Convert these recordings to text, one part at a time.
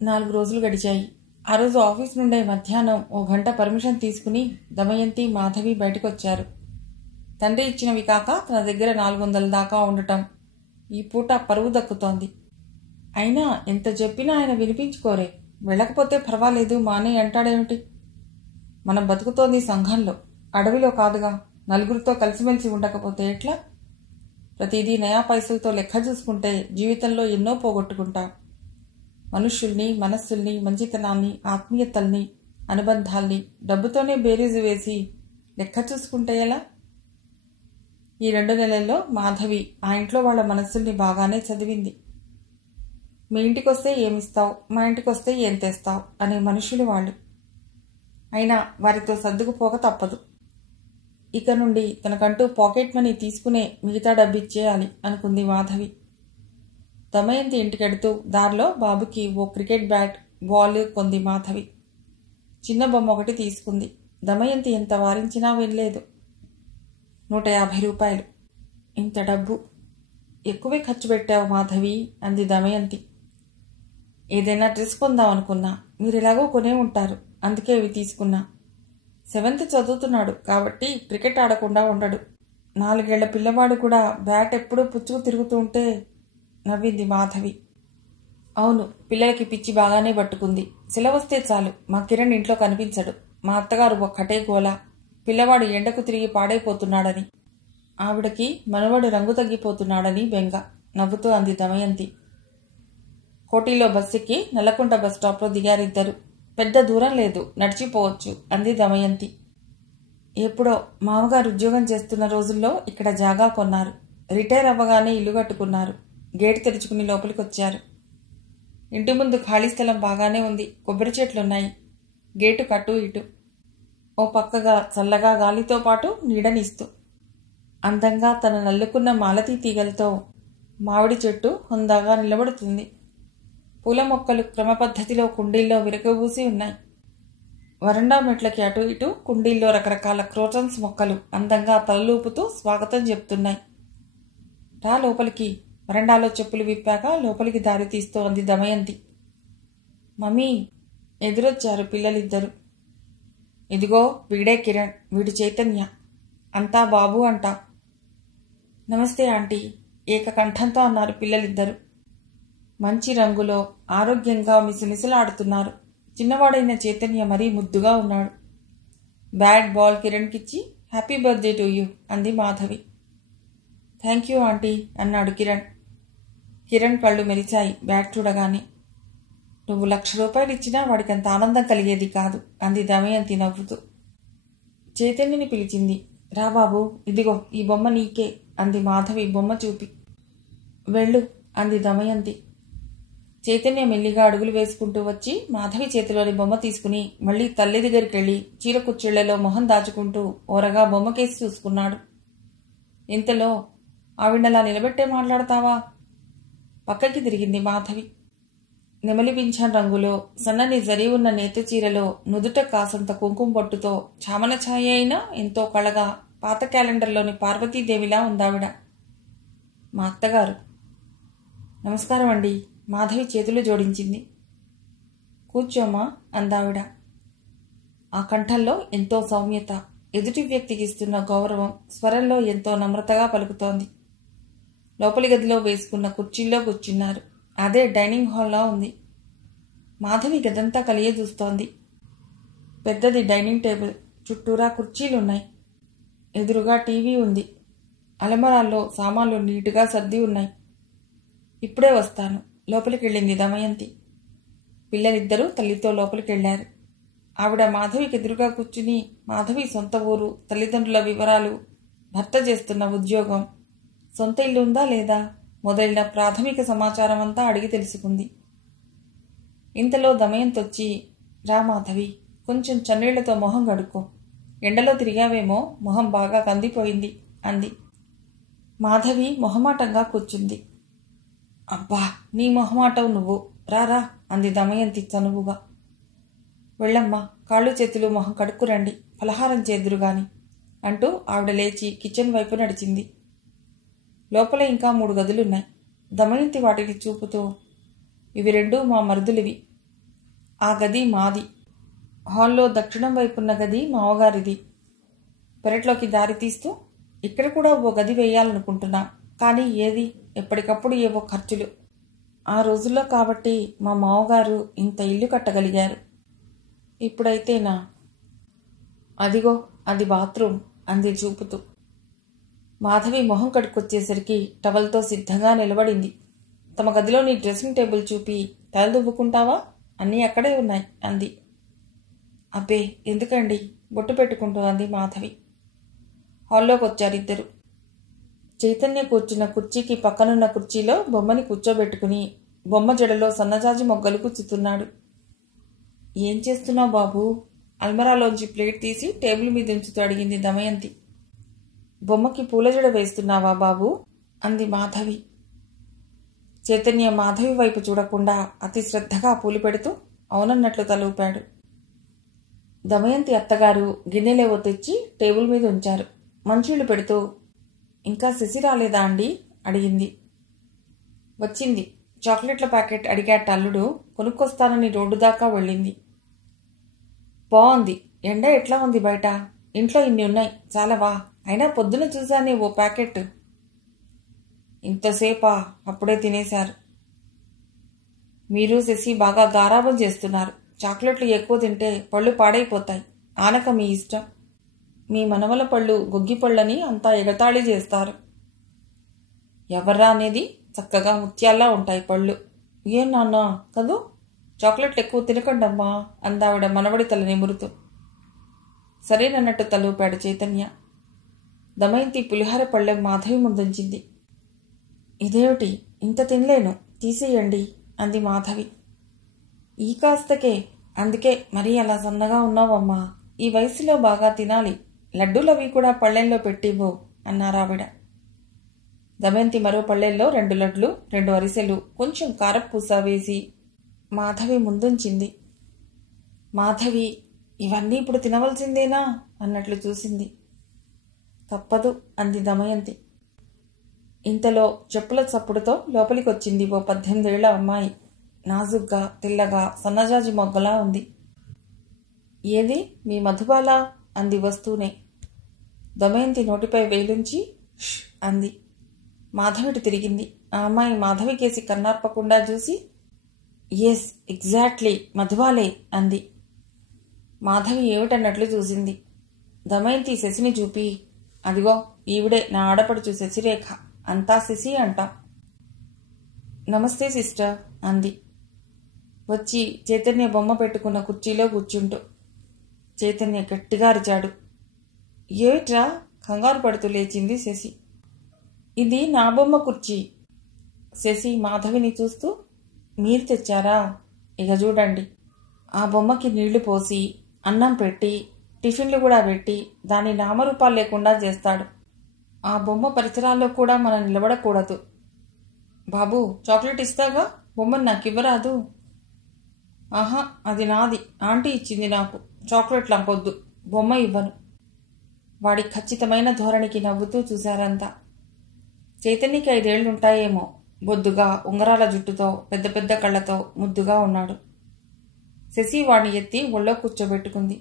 4 రోజులు గడిచాయి. ఆ రోజు ఆఫీస్ నుండే మధ్యాహ్నం 1 గంట పర్మిషన్ తీసుకుని దమయంతి, మాధవి బయటకొచ్చారు. తండ్రి ఇచ్చినవి కాక తన దగ్గర 400 దాకా ఉండటం ఈ పూట పరువు దక్కుతోంది. అయినా ఎంత చెప్పినా ఆయన వినిపించుకోరే. వెళ్ళకపోతే పర్వాలేదు మానే అంటాడేమిటి? మనం బతుకుతోంది సంఘంలో, అడవిలో కాదుగా. నలుగురితో కలిసిమెలిసి ఉండకపోతే ఎట్లా? ప్రతిదీ నయా పైసలతో లెక్క చూసుకుంటే జీవితంలో ఎన్నో పోగొట్టుకుంటాం. మనుష్యుల్ని, మనస్సుల్ని, మంచితనాన్ని, ఆత్మీయతల్ని, అనుబంధాల్ని డబ్బుతోనే బేరీజు వేసి లెక్క చూసుకుంటే ఎలా? ఈ 2 నెలల్లో మాధవి ఆ ఇంట్లో వాళ్ళ మనస్సుల్ని బాగానే చదివింది. మీ ఇంటికొస్తే ఏమిస్తావు, మా ఇంటికొస్తే ఏం తెస్తావు అనే మనుషులు వాళ్ళు. అయినా వారితో సర్దుకుపోక తప్పదు. ఇక నుండి తనకంటూ పాకెట్ మనీ తీసుకునే మిగతా డబ్బిచ్చేయాలి అనుకుంది మాధవి. దమయంతి ఇంటికెడుతూ దారిలో బాబుకి ఓ క్రికెట్ బ్యాట్, బాల్ కొంది మాధవి. చిన్న బొమ్మ ఒకటి తీసుకుంది. దమయంతి ఎంత వారించినా వినలేదు. 150 రూపాయలు. ఇంత డబ్బు ఎక్కువే ఖర్చు పెట్టావు మాధవి అంది దమయంతి. ఏదైనా డ్రెస్ కొందాం అనుకున్నా, మీరెలాగో కొనే ఉంటారు, అందుకే ఇవి తీసుకున్నా. 7th చదువుతున్నాడు కాబట్టి క్రికెట్ ఆడకుండా ఉండడు. 4 ఏళ్ల పిల్లవాడు కూడా బ్యాట్ ఎప్పుడూ పుచ్చుకు తిరుగుతూ ఉంటే నవ్వింది మాధవి. అవును, పిల్లలకి పిచ్చి బాగానే పట్టుకుంది. సెలవొస్తే చాలు మా కిరణ్ ఇంట్లో కనిపించడు. మా అత్తగారు ఒక్కటే గోల, పిల్లవాడు ఎండకు తిరిగి పాడైపోతున్నాడని. ఆవిడకి మనవడు రంగు తగ్గిపోతున్నాడని బెంగ. నవ్వుతూ అంది దమయంతి. కోటిలో బస్సెక్కి నల్లకుంట బస్ స్టాప్లో దిగారిద్దరు. పెద్ద దూరం లేదు, నడిచిపోవచ్చు అంది దమయంతి. ఎప్పుడో మామగారు ఉద్యోగం చేస్తున్న రోజుల్లో ఇక్కడ జాగా కొన్నారు. రిటైర్ అవ్వగానే ఇల్లు కట్టుకున్నారు. గేటు తెరుచుకుని లోపలికొచ్చారు. ఇంటి ముందు ఖాళీ స్థలం బాగానే ఉంది. కొబ్బరి చెట్లున్నాయి. గేటు కట్టు ఇటు. ఓ పక్కగా చల్లగా గాలితో పాటు నీడనిస్తూ. అందంగా తన నల్లుకున్న మాలతీ తీగలతో మామిడి చెట్టు హుందాగా నిలబడుతుంది. పూల మొక్కలు క్రమపద్ధతిలో కుండీల్లో విరగబూసి ఉన్నాయి. వరండా మెట్లకి అటు ఇటు కుండీల్లో రకరకాల క్రోటన్స్ మొక్కలు అందంగా తలలూపుతూ స్వాగతం చెప్తున్నాయి. రా లోపలికి. వరండాలో చెప్పులు విప్పాక లోపలికి దారి తీస్తూ అంది దమయంతి. మమ్మీ, ఎదురొచ్చారు పిల్లలిద్దరు. ఇదిగో వీడే కిరణ్, వీడి చైతన్య. అంతా బాబు అంట. నమస్తే ఆంటీ, ఏకకంఠంతో అన్నారు పిల్లలిద్దరు. మంచి రంగులో ఆరోగ్యంగా మిసమిసలాడుతున్నారు. చిన్నవాడైన చైతన్య మరీ ముద్దుగా ఉన్నాడు. బ్యాట్, బాల్ కిరణ్కిచ్చి హ్యాపీ బర్త్డే టు యూ అంది మాధవి. థ్యాంక్ యూ ఆంటీ అన్నాడు కిరణ్. కిరణ్ కళ్ళు మెరిచాయి బ్యాట్ చూడగానే. నువ్వు 1,00,000 రూపాయలు ఇచ్చినా వాడికంత ఆనందం కలిగేది కాదు అంది దమయంతి నవ్వుతూ. చైతన్యని పిలిచింది. రా బాబు, ఇదిగో ఈ బొమ్మ నీకే అంది మాధవి బొమ్మ చూపి. వెళ్ళు అంది దమయంతి. చైతన్య మెల్లిగా అడుగులు వేసుకుంటూ వచ్చి మాధవి చేతిలోని బొమ్మ తీసుకుని మళ్లీ తల్లి దగ్గరికెళ్ళి చీర కుచ్చిళ్లలో మొహం దాచుకుంటూ ఓరగా బొమ్మకేసి చూసుకున్నాడు. ఇంతలో ఆవిడలా నిలబెట్టే మాట్లాడతావా? పక్కకి తిరిగింది మాధవి. నెమలి పింఛన్ రంగులో సన్నని జరి ఉన్న నేత చీరలో నుదుట కాసంత కుంకుమ పొట్టుతో చామన ఛాయ అయినా ఎంతో కళగా పాత క్యాలెండర్లోని పార్వతీదేవిలా ఉందావిడ. మా అత్తగారు. నమస్కారం అండి. మాధవి చేతులు జోడించింది. కూర్చోమా అందావిడ. ఆ కంఠంలో ఎంతో సౌమ్యత, ఎదుటి వ్యక్తికి ఇస్తున్న గౌరవం స్వరంలో ఎంతో నమ్రతగా పలుకుతోంది. లోపలి గదిలో వేసుకున్న కుర్చీల్లో కూర్చున్నారు. అదే డైనింగ్ హాల్లా ఉంది. మాధవి గదంతా కలియే చూస్తోంది. పెద్దది డైనింగ్ టేబుల్, చుట్టూరా కుర్చీలున్నాయి. ఎదురుగా టీవీ ఉంది. అలమరాల్లో సామాన్లు నీటుగా సర్ది ఉన్నాయి. ఇప్పుడే వస్తాను లోపలికెళ్ళింది దమయంతి. పిల్లలిద్దరూ తల్లితో లోపలికెళ్లారు. ఆవిడ మాధవికి ఎదురుగా కూర్చుని మాధవి సొంత ఊరు, తల్లిదండ్రుల వివరాలు, భర్త చేస్తున్న ఉద్యోగం, సొంత ఇల్లు ఉందా లేదా మొదలైన ప్రాథమిక సమాచారం అంతా అడిగి తెలుసుకుంది. ఇంతలో దమయంతొచ్చి, రా మాధవి, కొంచెం చన్నీళ్లతో మొహం కడుక్కో. ఎండలో తిరిగావేమో, మొహం బాగా కందిపోయింది అంది. మాధవి మొహమాటంగా కూర్చుంది. అబ్బా, నీ మొహమాటం నువ్వు, రారా అంది దమయంతి చనువుగా. వెళ్ళమ్మా, కాళ్ళు చేతులు మొహం కడుక్కురండి, ఫలహారం చేద్దురుగాని అంటూ ఆవిడ లేచి కిచెన్ వైపు నడిచింది. లోపల ఇంకా 3 గదులున్నాయి. దమయంతి వాటిని చూపుతూ, ఇవి 2 మా మరుదులివి. ఆ గది మాది. హాల్లో దక్షిణం వైపున్న గది మావగారిది. పెరట్లోకి దారి తీస్తూ ఇక్కడ కూడా ఓ గది వేయాలనుకుంటున్నా, కానీ ఏది, ఎప్పటికప్పుడు ఏవో ఖర్చులు. ఆ రోజుల్లో కాబట్టి మా మావగారు ఇంత ఇల్లు కట్టగలిగారు. ఇప్పుడైతేనా? అదిగో అది బాత్రూమ్ అంది చూపుతూ. మాధవి మొహం కడుక్కొచ్చేసరికి టవల్తో సిద్ధంగా నిలబడింది. తమ గదిలోని డ్రెస్సింగ్ టేబుల్ చూపి, తల దువ్వుకుంటావా, అన్నీ అక్కడే ఉన్నాయి అంది. అబ్బే ఎందుకండి, బొట్టు పెట్టుకుంటూ అంది మాధవి. హాల్లోకి వచ్చారిద్దరు. చైతన్య కూర్చున్న కుర్చీకి పక్కనున్న కుర్చీలో బొమ్మని కూర్చోబెట్టుకుని బొమ్మ జడలో సన్నజాజి మొగ్గలు కుచ్చుతున్నాడు. ఏం చేస్తున్నావు బాబూ? అల్మరాలోంచి ప్లేట్ తీసి టేబుల్ మీద ఉంచుతూ అడిగింది దమయంతి. బొమ్మకి పూల జడ వేస్తున్నావా బాబూ అంది మాధవి. చైతన్య మాధవి వైపు చూడకుండా అతి శ్రద్ధగా పూలు పెడుతూ అవునన్నట్లు తలూపాడు. దమయంతి అత్తగారు గిన్నెలేవో తెచ్చి టేబుల్ మీద ఉంచారు. మంచీళ్లు పెడుతూ, ఇంకా శశి రాలేదా అండి అడిగింది. వచ్చింది. చాక్లెట్ల ప్యాకెట్ అడిగాట అల్లుడు, కొనుక్కొస్తానని రోడ్డు దాకా వెళ్ళింది. బాగుంది. ఎండ ఎట్లా ఉంది బయట? ఇంట్లో ఇన్ని ఉన్నాయి, చాలవా? అయినా పొద్దున చూశానే ఓ ప్యాకెట్. ఇంతసేపా? అప్పుడే తినేశారు. మీరు శశి బాగా గారాబం చేస్తున్నారు. చాక్లెట్లు ఎక్కువ తింటే పళ్ళు పాడైపోతాయి. ఆనక మీ ఇష్టం. మీ మనవల పళ్ళు గొగ్గిపళ్ళని అంతా ఎగతాళి చేస్తారు. ఎవర్రా అనేది? చక్కగా ముత్యాల్లా ఉంటాయి పళ్ళు. ఏం నాన్న కదూ? చాక్లెట్లు ఎక్కువ తినకండమ్మా అందావిడ మనవడి తల నిమురుతూ. సరేనన్నట్టు తలూపాడు చైతన్య. దమయంతి పులిహార పళ్ళెం మాధవి ముందుంచింది. ఇదేమిటి, ఇంత తినలేను, తీసేయండి అంది మాధవి. ఈ కాస్తకే, అందుకే మరీ అలా సన్నగా ఉన్నావమ్మా. ఈ వయసులో బాగా తినాలి. లడ్డూలవి కూడా పళ్ళెంలో పెట్టివ్వు అన్నారావిడ. దమయంతి మరో పళ్ళెల్లో 2 లడ్లు, 2 అరిసెలు, కొంచెం కారపూస వేసి మాధవి ముందుంచింది. మాధవి ఇవన్నీ ఇప్పుడు తినవలసిందేనా అన్నట్లు చూసింది. తప్పదు అంది దమయంతి. ఇంతలో చెప్పుల చప్పుడుతో లోపలికొచ్చింది ఓ 18 ఏళ్ల అమ్మాయి. నాజుగ్గా, తెల్లగా, సన్నజాజి మొగ్గలా ఉంది. ఏది మీ మధుబాల అంది వస్తూనే. దమయంతి నోటిపై వేలుంచి ష్ అంది. మాధవిటి తిరిగింది. ఆ అమ్మాయి మాధవి కేసి కన్నార్పకుండా చూసి ఎస్ ఎగ్జాక్ట్లీ మధుబాలే అంది. మాధవి ఏమిటన్నట్లు చూసింది. దమయంతి శశిని చూపి, అదిగో ఈవిడే నా ఆడపడుచు శశిరేఖ, అంతా శశి అంట. నమస్తే సిస్టర్ అంది వచ్చి చైతన్య బొమ్మ పెట్టుకున్న కుర్చీలో కూర్చుంటూ. చైతన్య గట్టిగా అరిచాడు. ఏమిట్రా కంగారు పడుతూ లేచింది శశి. ఇది నా బొమ్మ కుర్చీ. శశి మాధవిని చూస్తూ, మీరు తెచ్చారా? ఇక చూడండి. ఆ బొమ్మకి నీళ్లు పోసి అన్నం పెట్టి టిఫిన్లు కూడా పెట్టి దాని నామరూపాలు లేకుండా చేస్తాడు. ఆ బొమ్మ పరిసరాల్లో కూడా మనం నిలబడకూడదు. బాబూ చాక్లెట్ ఇస్తాగా, బొమ్మను నాకు ఇవ్వరాదు? ఆహా అది నాది, ఆంటీ ఇచ్చింది నాకు. చాక్లెట్ నాకొద్దు, బొమ్మ ఇవ్వను. వాడి ఖచ్చితమైన ధోరణికి నవ్వుతూ చూశారంతా. చైతన్యకి 5 ఏళ్లుంటాయేమో. బొద్దుగా, ఉంగరాల జుట్టుతో, పెద్ద పెద్ద కళ్ళతో ముద్దుగా ఉన్నాడు. శశి వాడిని ఎత్తి ఒళ్ళో కూర్చోబెట్టుకుంది.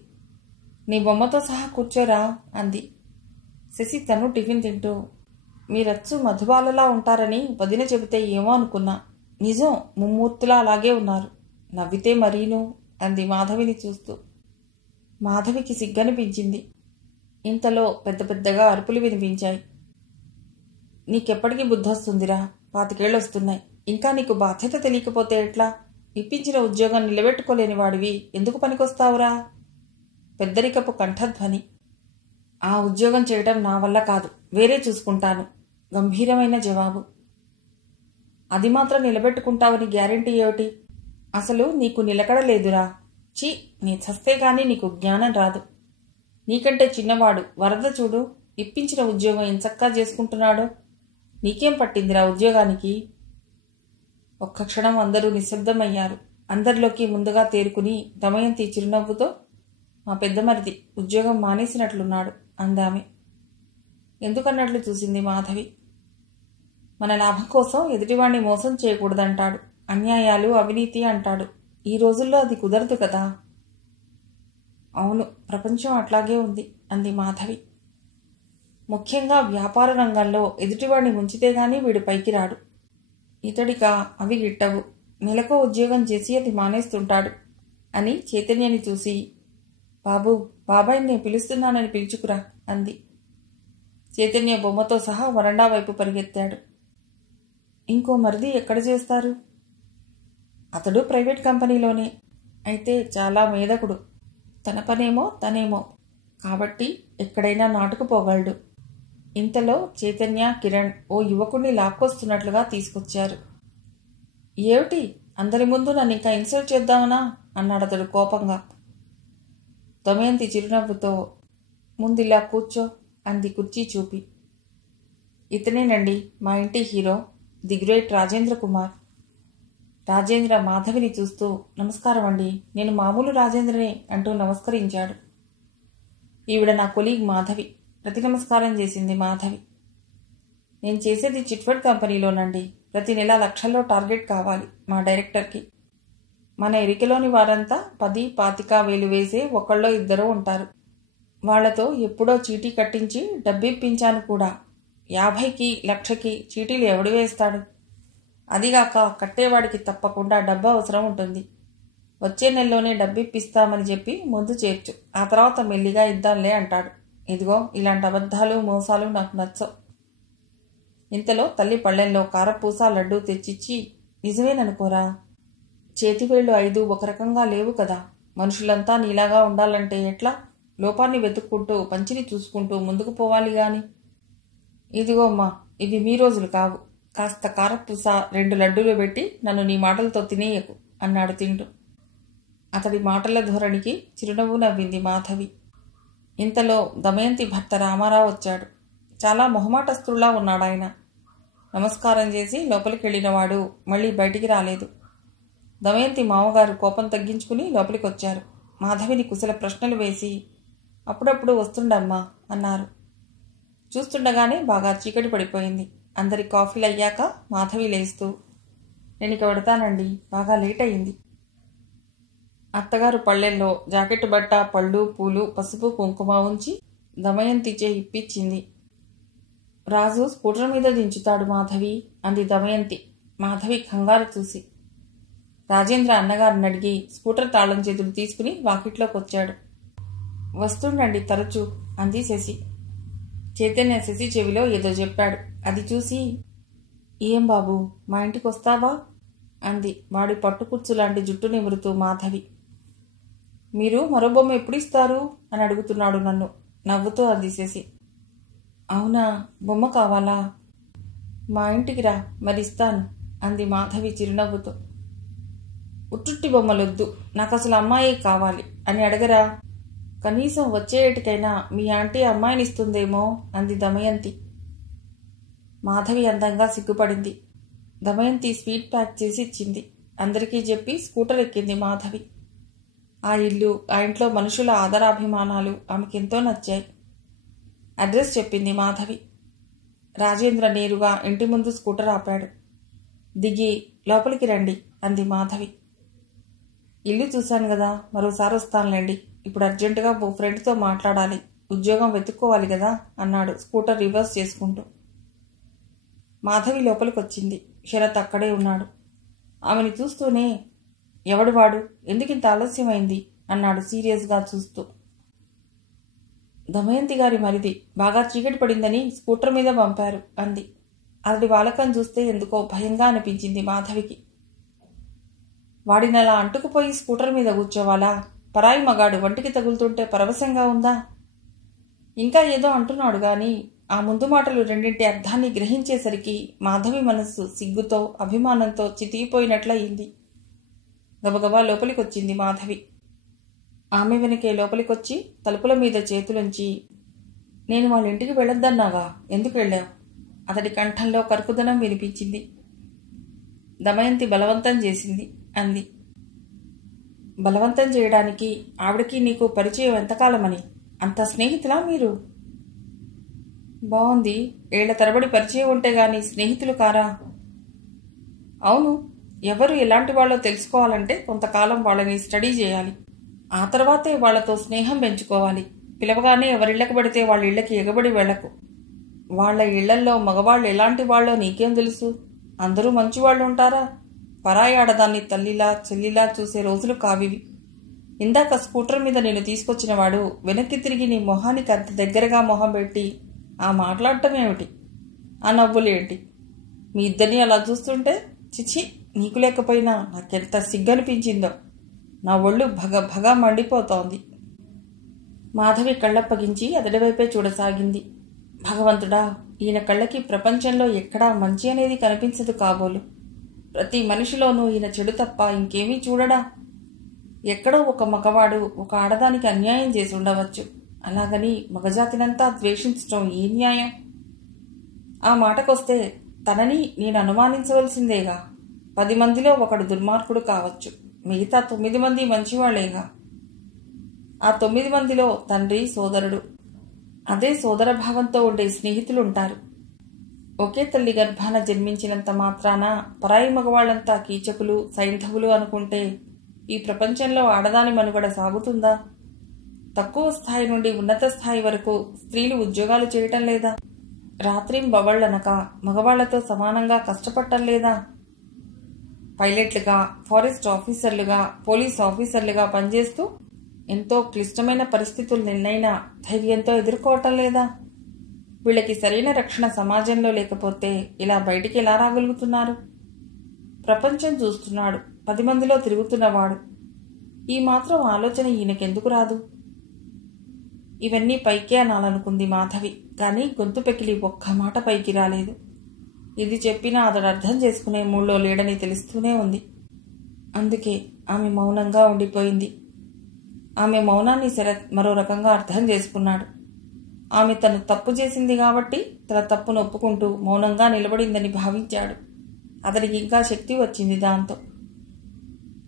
నీ బొమ్మతో సహా కూర్చోరా అంది. శశి తను టిఫిన్ తింటూ, మీరచ్చు మధుబాలలా ఉంటారని వదిన చెబితే ఏమో అనుకున్నా. నిజం ముమ్మూర్తులా అలాగే ఉన్నారు. నవ్వితే మరీను అంది మాధవిని చూస్తూ. మాధవికి సిగ్గనిపించింది. ఇంతలో పెద్ద పెద్దగా అరుపులు వినిపించాయి. నీకెప్పటికీ బుద్ధొస్తుందిరా, 25 ఏళ్ళు వస్తున్నాయి. ఇంకా నీకు బాధ్యత తెలియకపోతే ఎట్లా? ఇప్పించిన ఉద్యోగం నిలబెట్టుకోలేని వాడివి ఎందుకు పనికొస్తావురా? పెద్దరికపు కంఠధ్వని. ఆ ఉద్యోగం చేయటం నా వల్ల కాదు, వేరే చూసుకుంటాను గంభీరమైన జవాబు. అది మాత్రం నిలబెట్టుకుంటావని గ్యారెంటీ ఏమిటి? అసలు నీకు నిలకడలేదురా. చీ, నీ చస్తే గాని నీకు జ్ఞానం రాదు. నీకంటే చిన్నవాడు వరద చూడు, ఇప్పించిన ఉద్యోగం ఎంచక్కా చేసుకుంటున్నాడు. నీకేం పట్టిందిరా ఉద్యోగానికి? ఒక్క క్షణం అందరూ నిశ్శబ్దమయ్యారు. అందరిలోకి ముందుగా తేరుకుని దమయంతి చిరునవ్వుతో, మా పెద్దమరిది ఉద్యోగం మానేసినట్లున్నాడు అందామె. ఎందుకన్నట్లు చూసింది మాధవి. మన లాభం కోసం ఎదుటివాణ్ణి మోసం చేయకూడదంటాడు. అన్యాయాలు, అవినీతి అంటాడు. ఈ రోజుల్లో అది కుదరదు కదా. అవును, ప్రపంచం అట్లాగే ఉంది అంది మాధవి. ముఖ్యంగా వ్యాపార రంగంలో ఎదుటివాడిని ముంచితే గానీ వీడు పైకి రాడు. ఇతడిగా అవి గిట్టవు. నెలకో ఉద్యోగం చేసి అది మానేస్తుంటాడు అని చైతన్యని చూసి, బాబు, బాబాయ్ నేను పిలుస్తున్నానని పిలుచుకురా అంది. చైతన్య బొమ్మతో సహా వరండా వైపు పరిగెత్తాడు. ఇంకో మరిది ఎక్కడ చేస్తారు? అతడు ప్రైవేట్ కంపెనీలోనే. అయితే చాలా మేధకుడు. తన పనేమో తనేమో కాబట్టి ఎక్కడైనా నాటుకుపోగలడు. ఇంతలో చైతన్య, కిరణ్ ఓ యువకుడిని లాక్కొస్తున్నట్లుగా తీసుకొచ్చారు. ఏమిటి, అందరి ముందు నన్ను ఇంకా ఇన్సల్ట్ చేద్దామనా అన్నాడతడు కోపంగా. దమయంతి చిరునవ్వుతో, ముందిలా కూర్చో అంది కుర్చీ చూపి. ఇతనేనండి మా ఇంటి hero, the great Rajendra Kumar. Rajendra మాధవిని చూస్తూ, నమస్కారం అండి, నేను మామూలు రాజేంద్రనే అంటూ నమస్కరించాడు. ఈవిడ నా కొలీగ్ మాధవి. ప్రతి నమస్కారం చేసింది మాధవి. నేను చేసేది చిట్ఫండ్ కంపెనీలోనండి. ప్రతి నెల లక్షల్లో టార్గెట్ కావాలి మా డైరెక్టర్కి. మన ఎరికలోని వారంతా 10-25 వేసే ఒకళ్ళో ఇద్దరో ఉంటారు. వాళ్లతో ఎప్పుడో చీటీ కట్టించి డబ్బిప్పించాను కూడా. 50కి 1,00,000కి చీటీలు ఎవడు వేస్తాడు? అదిగాక కట్టేవాడికి తప్పకుండా డబ్బు అవసరం ఉంటుంది. వచ్చే నెలలోనే డబ్బిప్పిస్తామని చెప్పి ముందు చేర్చు, ఆ తర్వాత మెల్లిగా ఇద్దాంలే అంటాడు. ఇదిగో ఇలాంటి అబద్ధాలు మోసాలు నాకు నచ్చవు. ఇంతలో తల్లి పళ్ళెంలో కారపూస లడ్డూ తెచ్చిచ్చి, నిజమేననుకోరా, చేతివేళ్లు 5 ఒక రకంగా లేవు కదా. మనుషులంతా నీలాగా ఉండాలంటే ఎట్లా? లోపాన్ని వెతుక్కుంటూ పంచిని చూసుకుంటూ ముందుకు పోవాలి గాని. ఇదిగో అమ్మా, ఇవి మీ రోజులు కావు. కాస్త కారపూస 2 లడ్డూలు పెట్టి నన్ను నీ మాటలతో తినేయకు అన్నాడు తింటూ. అతడి మాటల ధోరణికి చిరునవ్వు నవ్వింది మాధవి. ఇంతలో దమయంతి భర్త రామారావు వచ్చాడు. చాలా మొహమాటస్తుల్లా ఉన్నాడాయన. నమస్కారం చేసి లోపలికెళ్ళినవాడు మళ్ళీ బయటికి రాలేదు. దమయంతి మామగారు కోపం తగ్గించుకుని లోపలికొచ్చారు. మాధవిని కుశల ప్రశ్నలు వేసి, అప్పుడప్పుడు వస్తుండమ్మా అన్నారు. చూస్తుండగానే బాగా చీకటి పడిపోయింది. అందరి కాఫీలు అయ్యాక మాధవి లేస్తూ, నేను ఇక పెడతానండి, బాగా లేట్ అయింది. అత్తగారు పళ్ళెల్లో జాకెట్ బట్ట, పళ్ళు, పూలు, పసుపు, కుంకుమ ఉంచి దమయంతిచే ఇప్పించింది. రాజు స్కూటర్ మీద దించుతాడు మాధవి అంది దమయంతి మాధవి కంగారు చూసి. రాజేంద్ర అన్నగారిని అడిగి స్కూటర్ తాళం చేతులు తీసుకుని వాకిట్లోకి వచ్చాడు. వస్తుండండి తరచూ అంది శశి. చైతన్య శశి చెవిలో ఏదో చెప్పాడు. అది చూసి, ఏం బాబు, మా ఇంటికి వస్తావా అంది వాడి పట్టుకుర్చు లాంటి జుట్టు నిమురుతూ మాధవి. మీరు మరో బొమ్మ ఎప్పుడు ఇస్తారు అని అడుగుతున్నాడు నన్ను నవ్వుతూ అంది శశి. అవునా, బొమ్మ కావాలా? మా ఇంటికి రా, మరిస్తాను అంది మాధవి చిరునవ్వుతో. ఉట్టుట్టి బొమ్మలొద్దు, నాకు అసలు అమ్మాయే కావాలి అని అడగరా. కనీసం వచ్చే ఏటికైనా మీ ఆంటీ అమ్మాయినిస్తుందేమో అంది దమయంతి. మాధవి అందంగా సిగ్గుపడింది. దమయంతి స్వీట్ ప్యాక్ చేసి ఇచ్చింది. అందరికీ చెప్పి స్కూటర్ ఎక్కింది మాధవి. ఆ ఇల్లు, ఆ ఇంట్లో మనుషుల ఆదరాభిమానాలు ఆమెకెంతో నచ్చాయి. అడ్రస్ చెప్పింది మాధవి. రాజేంద్ర నేరుగా ఇంటి ముందు స్కూటర్ ఆపాడు. దిగి లోపలికి రండి అంది మాధవి. ఇల్లు చూశాను కదా, మరోసారి వస్తానులేండి. ఇప్పుడు అర్జెంటుగా ఓ ఫ్రెండ్తో మాట్లాడాలి, ఉద్యోగం వెతుక్కోవాలి కదా అన్నాడు స్కూటర్ రివర్స్ చేసుకుంటూ. మాధవి లోపలికొచ్చింది. శరత్ అక్కడే ఉన్నాడు. ఆమెని చూస్తూనే, ఎవడు వాడు, ఎందుకింత ఆలస్యమైంది అన్నాడు సీరియస్గా చూస్తూ. దమయంతి గారి మరిది, బాగా చీకటి పడిందని స్కూటర్ మీద పంపారు అంది. అతడి వాలకం చూస్తే ఎందుకో భయంగా అనిపించింది మాధవికి. వాడినలా అంటుకుపోయి స్కూటర్ మీద కూర్చోవాలా? పరాయి మగాడు వంటికి తగులుతుంటే పరవశంగా ఉందా? ఇంకా ఏదో అంటున్నాడు గాని ఆ ముందు మాటలు రెండింటి అర్థాన్ని గ్రహించేసరికి మాధవి మనస్సు సిగ్గుతో అభిమానంతో చితికిపోయినట్లయింది. గబగబా లోపలికొచ్చింది మాధవి. ఆమె వెనకే లోపలికొచ్చి తలుపుల మీద చేతులుంచి, నేను వాళ్ళ ఇంటికి వెళ్ళొద్దన్నావా, ఎందుకు వెళ్ళావు? అతడి కంఠంలో కర్కుదనం వినిపించింది. దమయంతి బలవంతం చేసింది అంది. బలవంతం చేయడానికి ఆవిడకి నీకు పరిచయం ఎంతకాలమని? అంత స్నేహితులా మీరు? బాగుంది, ఏళ్ల తరబడి పరిచయం ఉంటే గాని స్నేహితులు కారా? అవును, ఎవరు ఎలాంటి వాళ్ళో తెలుసుకోవాలంటే కొంతకాలం వాళ్ళని స్టడీ చేయాలి. ఆ తర్వాతే వాళ్లతో స్నేహం పెంచుకోవాలి. పిలవగానే ఎవరిళ్ళకి పడితే వాళ్ళ ఇళ్లకి ఎగబడి వెళ్లకు. వాళ్ల ఇళ్లల్లో మగవాళ్ళు ఎలాంటి వాళ్ళో నీకేం తెలుసు? అందరూ మంచివాళ్లు ఉంటారా? పరాయి ఆడదాన్ని తల్లిలా చెల్లిలా చూసే రోజులు కావివి. ఇందాక స్కూటర్ మీద నేను తీసుకొచ్చిన వాడు వెనక్కి తిరిగి నీ మొహానికి అంత దగ్గరగా మొహం పెట్టి ఆ మాట్లాడటం ఏమిటి? ఆ నవ్వులేంటి? మీ ఇద్దరిని అలా చూస్తుంటే చిచి, నీకు లేకపోయినా నాకెంత సిగ్గనిపించిందో. నా ఒళ్ళు భగ భగ మండిపోతోంది. మాధవి కళ్ళప్పగించి అతడివైపే చూడసాగింది. భగవంతుడా, ఈయన కళ్ళకి ప్రపంచంలో ఎక్కడా మంచి అనేది కనిపించదు కాబోలు. ప్రతి మనిషిలోనూ ఈయన చెడు తప్ప ఇంకేమీ చూడడా? ఎక్కడో ఒక మగవాడు ఒక ఆడదానికి అన్యాయం చేసి ఉండవచ్చు. అలాగని మగజాతినంతా ద్వేషించటం ఏ న్యాయం? ఆ మాటకొస్తే తనని నేను అనుమానించవలసిందేగా. 10 మందిలో ఒకడు దుర్మార్గుడు కావచ్చు, మిగతా 9 మంది మంచివాళ్లేగా. ఆ 9 మందిలో తండ్రి, సోదరుడు, అదే సోదర భావంతో ఉండే స్నేహితులుంటారు. ఒకే తల్లి గర్భాన జన్మించినంత మాత్రాన పరాయి మగవాళ్లంతా కీచకులు, సైంధవులు అనుకుంటే ఈ ప్రపంచంలో ఆడదాని మనుగడ సాగుతుందా? తక్కువ స్థాయి నుండి ఉన్నత స్థాయి వరకు స్త్రీలు ఉద్యోగాలు చేయటం లేదా? రాత్రింబవళ్లనక మగవాళ్లతో సమానంగా కష్టపడటం లేదా? పైలట్లుగా, ఫారెస్ట్ ఆఫీసర్లుగా, పోలీస్ ఆఫీసర్లుగా పనిచేస్తూ ఎంతో క్లిష్టమైన పరిస్థితులు నిన్నైనా ధైర్యంతో ఎదుర్కోవటం లేదా? వీళ్ళకి సరైన రక్షణ సమాజంలో లేకపోతే ఇలా బయటికి ఎలా రాగలుగుతున్నారు? ప్రపంచం చూస్తున్నాడు, 10 మందిలో తిరుగుతున్నవాడు. ఈ మాత్రం ఆలోచన ఈయనకెందుకు రాదు? ఇవన్నీ పైకే అనాలనుకుంది మాధవి. కానీ గొంతు పెకిలి ఒక్క మాట పైకి రాలేదు. ఇది చెప్పినా అతడు అర్థం చేసుకునే మూడ్లో లేడని తెలుస్తూనే ఉంది. అందుకే ఆమె మౌనంగా ఉండిపోయింది. ఆమె మౌనాన్ని శరత్ మరో రకంగా అర్థం చేసుకున్నాడు. ఆమె తను తప్పు చేసింది కాబట్టి తన తప్పును ఒప్పుకుంటూ మౌనంగా నిలబడిందని భావించాడు. అతనికి ఇంకా శక్తి వచ్చింది దాంతో.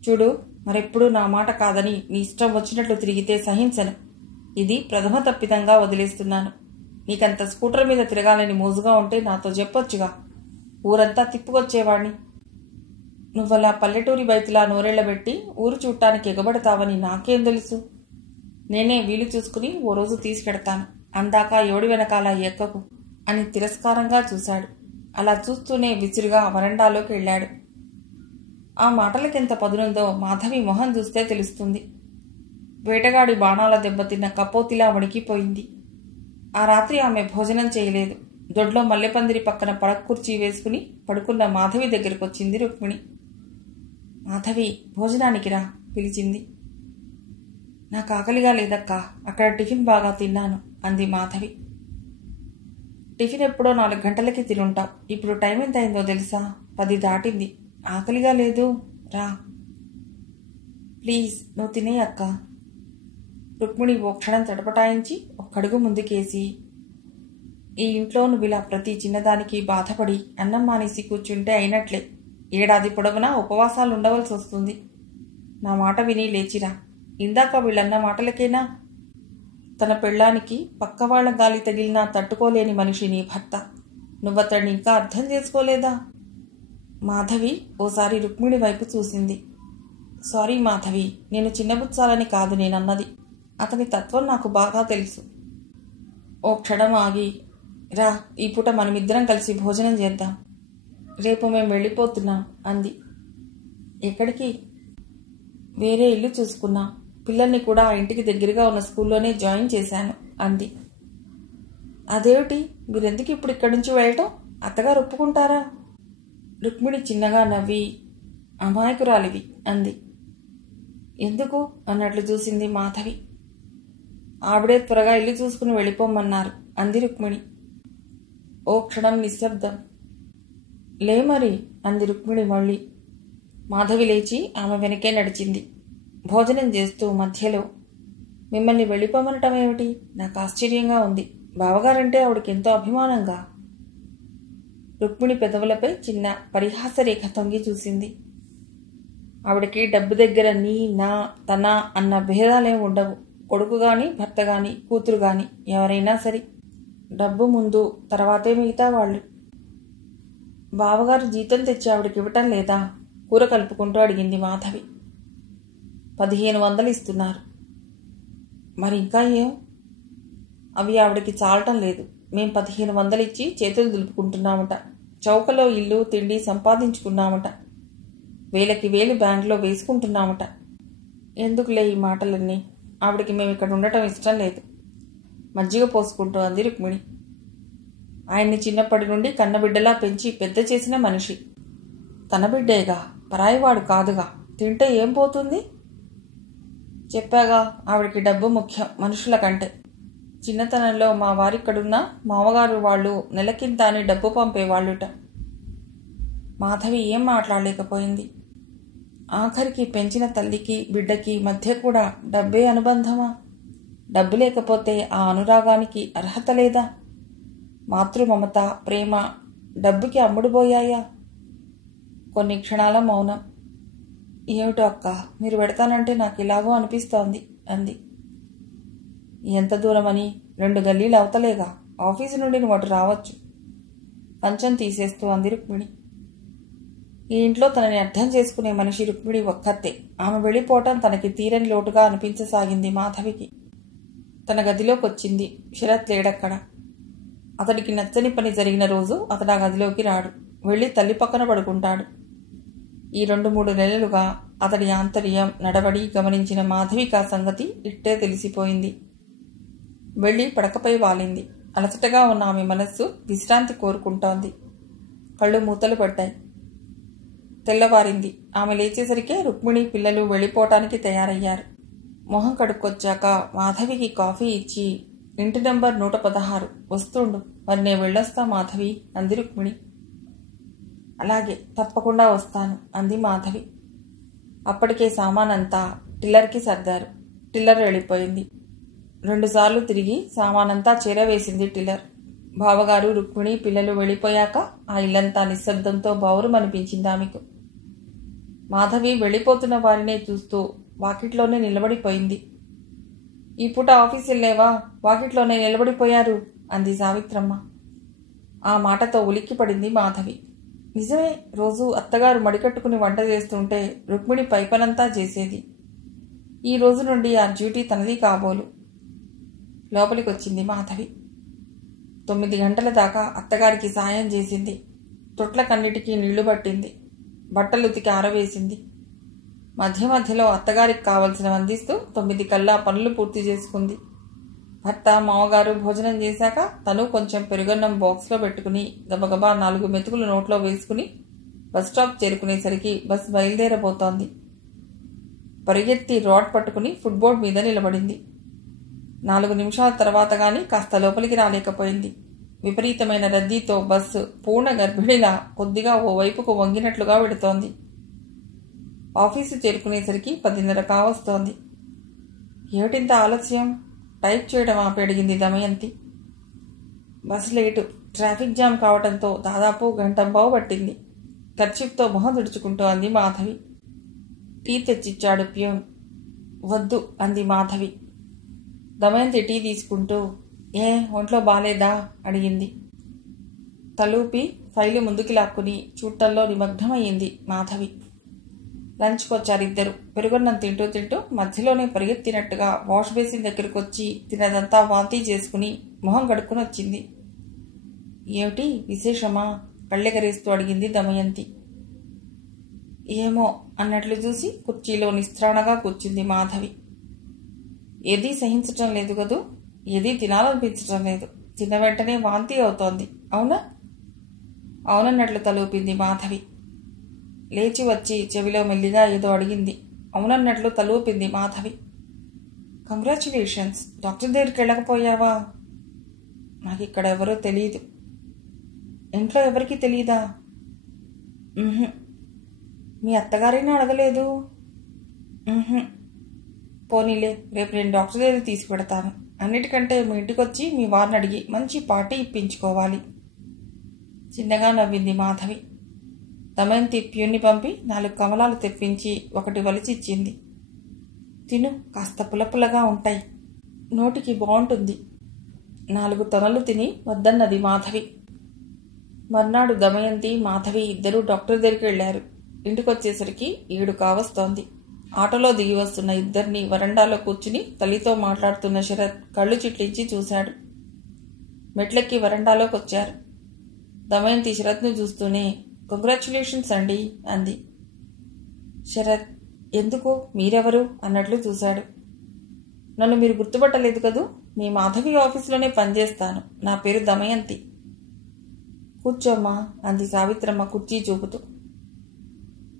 చూడు, మరెప్పుడూ నా మాట కాదని నీ ఇష్టం వచ్చినట్లు తిరిగితే సహించను. ఇది ప్రథమ తప్పిదంగా వదిలేస్తున్నాను. నీకంత స్కూటర్ మీద తిరగాలని మోజుగా ఉంటే నాతో చెప్పొచ్చుగా, ఊరంతా తిప్పుకొచ్చేవాణ్ణి. నువ్వలా పల్లెటూరి బయటిలా నోరెళ్లబెట్టి ఊరు చూడటానికి ఎగబడతావని నాకేం తెలుసు? నేనే వీలు చూసుకుని ఓ రోజు తీసుకెడతాను. అందాక ఎవడి వెనకాల ఎక్కకు అని తిరస్కారంగా చూశాడు. అలా చూస్తూనే విసురుగా వరండాలోకి వెళ్ళాడు. ఆ మాటలకెంత పదునుందో మాధవి మొహం చూస్తే తెలుస్తుంది. వేటగాడి బాణాల దెబ్బతిన్న కపోతిలా వణికిపోయింది. ఆ రాత్రి ఆమె భోజనం చేయలేదు. దొడ్లో మల్లెపందిరి పక్కన పడక కుర్చీ వేసుకుని పడుకున్న మాధవి దగ్గరకు వచ్చింది రుక్మిణి. మాధవి, భోజనానికి రా పిలిచింది. నాకు ఆకలిగా లేదక్కా, అక్కడ టిఫిన్ బాగా తిన్నాను అంది మాధవి. టిఫిన్ ఎప్పుడో 4 గంటలకి తినుంటాం. ఇప్పుడు టైం ఎంత అయిందో తెలుసా? 10 దాటింది. ఆకలిగా లేదు, రా ప్లీజ్, నువ్వు తినే అక్క. రుక్మిణి ఓ క్షణం తడపటాయించి ఒక్కడుగు ముందుకేసి, ఈ ఇంట్లో నువ్వు ఇలా ప్రతి చిన్నదానికి బాధపడి అన్నం మానేసి కూర్చుంటే అయినట్లే. ఏడాది పొడవునా ఉపవాసాలు ఉండవలసి వస్తుంది. నా మాట విని లేచిరా. ఇందాక వీళ్ళన్న మాటలకేనా? తన పెళ్ళానికి పక్కవాళ్ల గాలి తగిలినా తట్టుకోలేని మనిషి నీ భర్త. నువ్వతడిని ఇంకా అర్థం చేసుకోలేదా? మాధవి ఓసారి రుక్మిణి వైపు చూసింది. సారీ మాధవి, నేను చిన్నబుచ్చాలని కాదు నేనన్నది. అతని తత్వం నాకు బాగా తెలుసు. ఓ క్షణం ఆగి, రా, ఈ పూట మనమిద్దరం కలిసి భోజనం చేద్దాం. రేపు మేం వెళ్ళిపోతున్నాం అంది. ఎక్కడికి? వేరే ఇల్లు చూసుకున్నా. పిల్లల్ని కూడా ఆ ఇంటికి దగ్గరగా ఉన్న స్కూల్లోనే జాయిన్ చేశాను అంది. అదేమిటి, మీరెందుకు ఇప్పుడు ఇక్కడి నుంచి వెళ్ళటం? అత్తగారు ఒప్పుకుంటారా? రుక్మిణి చిన్నగా నవ్వి, అమాయకురాలివి అంది. ఎందుకు అన్నట్లు చూసింది మాధవి. ఆవిడే త్వరగా ఇల్లు చూసుకుని వెళ్ళిపోమన్నారు అంది రుక్మిణి. ఓ క్షణం నిశ్శబ్దం. లే మరి అంది రుక్మిణి మళ్ళీ. మాధవి లేచి ఆమె వెనకే నడిచింది. భోజనం చేస్తూ మధ్యలో, మిమ్మల్ని వెళ్ళిపోమనటం ఏమిటి? నాకు ఆశ్చర్యంగా ఉంది. బావగారంటే ఆవిడకెంతో అభిమానంగా. రుక్మిణి పెదవులపై చిన్న పరిహాసరేఖ తొంగి చూసింది. ఆవిడకి డబ్బు దగ్గర నీ, నా, తన అన్న భేదాలేం ఉండవు. కొడుకు గాని, భర్త గాని, కూతురు గాని ఎవరైనా సరి. డబ్బు ముందు, తర్వాతే మిగతా వాళ్ళు. బావగారు జీతం తెచ్చి ఆవిడకి ఇవ్వటం లేదా? కూర కలుపుకుంటూ అడిగింది మాధవి. 1500 ఇస్తున్నారు. మరి ఇంకా ఏం? అవి ఆవిడకి చాలటం లేదు. మేం 1500 ఇచ్చి చేతులు దులుపుకుంటున్నామట. చౌకలో ఇల్లు తిండి సంపాదించుకున్నామట. వేలకి వేలు బ్యాంకులో వేసుకుంటున్నామట. ఎందుకులే ఈ మాటలన్నీ? ఆవిడకి మేము ఇక్కడ ఉండటం ఇష్టం లేదు. మజ్జిగ పోసుకుంటూ అంది రుక్మిణి. ఆయన్ని చిన్నప్పటి నుండి కన్నబిడ్డలా పెంచి పెద్ద చేసిన మనిషి. తన బిడ్డేగా, పరాయివాడు కాదుగా. తింటే ఏం పోతుంది? చెప్పాగా, ఆవిడకి డబ్బు ముఖ్యం మనుషుల కంటే. చిన్నతనంలో మా వారిక్కడున్న మామగారు వాళ్ళు నెలకింత అని డబ్బు పంపేవాళ్ళుట. మాధవి ఏం మాట్లాడలేకపోయింది. ఆఖరికి పెంచిన తల్లికి బిడ్డకి మధ్య కూడా డబ్బే అనుబంధమా? డబ్బు లేకపోతే ఆ అనురాగానికి అర్హత లేదా? మాతృమమత, ప్రేమ డబ్బుకి అమ్ముడుపోయాయా? కొన్ని క్షణాల మౌనం. ఏమిటో అక్క, మీరు పెడతానంటే నాకు ఇలాగో అనిపిస్తోంది అంది. ఎంత దూరమని? 2 గల్లీలు అవతలేగా. ఆఫీసు నుండి నువ్వు అటు రావచ్చు. కంచం తీసేస్తూ అంది రుక్మిణి. ఈ ఇంట్లో తనని అర్థం చేసుకునే మనిషి రుక్మిణి ఒక్కతే. ఆమె వెళ్ళిపోవటం తనకి తీరని లోటుగా అనిపించసాగింది మాధవికి. తన గదిలోకి వచ్చింది. శరత్ లేడక్కడ. అతడికి నచ్చని పని జరిగిన రోజు అతడు ఆ గదిలోకి రాడు. వెళ్ళి తల్లి పక్కన పడుకుంటాడు. ఈ 2-3 నెలలుగా అతడి ఆంతర్యం, నడవడి గమనించిన మాధవికి ఆ సంగతి ఇట్టే తెలిసిపోయింది. వెళ్ళి పడకపై వాలింది. అలసటగా ఉన్న ఆమె మనస్సు విశ్రాంతి కోరుకుంటోంది. కళ్ళు మూతలు పడ్డాయి. తెల్లవారింది. ఆమె లేచేసరికే రుక్మిణి పిల్లలు వెళ్ళిపోవటానికి తయారయ్యారు. మొహం కడుక్కొచ్చాక మాధవికి కాఫీ ఇచ్చి, ఇంటి నంబర్ 116 వస్తుండు, మరి నేను వెళ్ళొస్తా మాధవి అంది రుక్మిణి. అలాగే, తప్పకుండా వస్తాను అంది మాధవి. అప్పటికే సామానంతా టిల్లర్కి సర్దారు. టిల్లర్ వెళ్ళిపోయింది. 2 సార్లు తిరిగి సామానంతా చేరవేసింది టిల్లర్. బావగారు, రుక్మిణి, పిల్లలు వెళ్ళిపోయాక ఆ ఇల్లంతా నిశ్శబ్దంతో బౌరుమనిపించింది ఆమెకు. మాధవి వెళ్ళిపోతున్న వారినే చూస్తూ వాకిట్లోనే నిలబడిపోయింది. ఈ పూట ఆఫీస్ వెళ్ళేవా? వాకిట్లోనే నిలబడిపోయారు అంది సావిత్రమ్మ. ఆ మాటతో ఉలిక్కిపడింది మాధవి. నిజమే, రోజు అత్తగారు మడికట్టుకుని వంట చేస్తుంటే రుక్మిణి పైపనంతా చేసేది. ఈ రోజు నుండి ఆ డ్యూటీ తనది కాబోలు. లోపలికొచ్చింది మాధవి. 9 గంటల దాకా అత్తగారికి సాయం చేసింది. తొట్లకన్నిటికీ నీళ్లు పట్టింది. బట్టలు ఉతికి ఆరవేసింది. మధ్య మధ్యలో అత్తగారికి కావలసినవి అందిస్తూ 9 కల్లా పనులు పూర్తి చేసుకుంది. భర్త, మామగారు భోజనం చేశాక తను కొంచెం పెరుగన్నం బాక్స్లో పెట్టుకుని గబగబా 4 మెతుకులు నోట్లో వేసుకుని బస్ స్టాప్ చేరుకునేసరికి బస్ బయలుదేరబోతోంది. పరిగెత్తి రాడ్ పట్టుకుని ఫుట్బోర్డ్ మీద నిలబడింది. 4 నిమిషాల తర్వాత గాని కాస్త లోపలికి రాలేకపోయింది. విపరీతమైన రద్దీతో బస్సు పూర్ణ గర్భిణిలా కొద్దిగా ఓ వైపుకు వంగినట్లుగా వెడుతోంది. ఆఫీసు చేరుకునేసరికి 10:30 కావస్తోంది. ఏమిటింత ఆలస్యం? టైప్ చేయడం ఆపి అడిగింది Damayanti. Bus late. Traffic jam కావడంతో దాదాపు 1.5 గంట పట్టింది. కర్చీఫ్తో మొహం తుడుచుకుంటూ అంది మాధవి. Tea తెచ్చిచ్చాడు peon. వద్దు అంది మాధవి. దమయంతి టీ తీసుకుంటూ, ఏ ఒంట్లో బాలేదా అడిగింది. తలూపి ఫైలు ముందుకి లాక్కుని చూడటంలో నిమగ్నమయ్యింది మాధవి. లంచ్కొచ్చారిద్దరు. పెరుగన్నం తింటూ తింటూ మధ్యలోనే పరిగెత్తినట్టుగా వాష్ బేసిన్ దగ్గరకు వచ్చి తినదంతా వాంతి చేసుకుని మొహం కడుక్కుని వచ్చింది. ఏమిటి విశేషమా? కళ్ళెగరేస్తూ అడిగింది దమయంతి. ఏమో అన్నట్లు చూసి కుర్చీలో నిస్త్రాణగా కూర్చుంది మాధవి. ఏదీ సహించటం లేదు కదూ? ఏదీ తినాలనిపించటం లేదు. తిన్న వెంటనే వాంతి అవుతోంది, అవునా? అవునన్నట్లు తలూపింది మాధవి. లేచి వచ్చి చెవిలో మెల్లిగా ఏదో అడిగింది. అవునన్నట్లు తలూపింది మాధవి. కంగ్రాచ్యులేషన్స్. డాక్టర్ దగ్గరికి వెళ్ళకపోయావా? నాకు ఇక్కడ ఎవరో తెలియదు. ఇంట్లో ఎవరికి తెలియదా? మీ అత్తగారైనా అడగలేదు? పోనీలే, రేపు నేను డాక్టర్ దగ్గర తీసుకుపెడతాను. అన్నిటికంటే మీ ఇంటికొచ్చి మీ వారిని అడిగి మంచి పార్టీ ఇప్పించుకోవాలి. చిన్నగా నవ్వింది మాధవి. దమయంతి ప్యూన్ని పంపి 4 కమలాలు తెప్పించి 1 వలిచిచ్చింది. తిను, కాస్త పులపులగా ఉంటాయి, నోటికి బాగుంటుంది. 4 తొనలు తిని వద్దన్నది మాధవి. మర్నాడు దమయంతి, మాధవి ఇద్దరూ డాక్టర్ దగ్గరికి వెళ్లారు. ఇంటికొచ్చేసరికి 7 కావస్తోంది. ఆటోలో దిగి వస్తున్న ఇద్దరిని వరండాలో కూర్చుని తల్లితో మాట్లాడుతున్న శరత్ కళ్ళు చిట్లించి చూశాడు. మెట్లెక్కి వరండాలోకి వచ్చారు. దమయంతి శరత్ను చూస్తూనే కంగ్రాచ్యులేషన్స్ అండి అంది. శరత్ ఎందుకు, మీరెవరు అన్నట్లు చూశాడు. నన్ను మీరు గుర్తుపట్టలేదు కదూ, మీ మాధవి ఆఫీసులోనే పనిచేస్తాను. నా పేరు దమయంతి. కూర్చోమ్మా అంది సావిత్రమ్మ కుర్చీ చూపుతూ.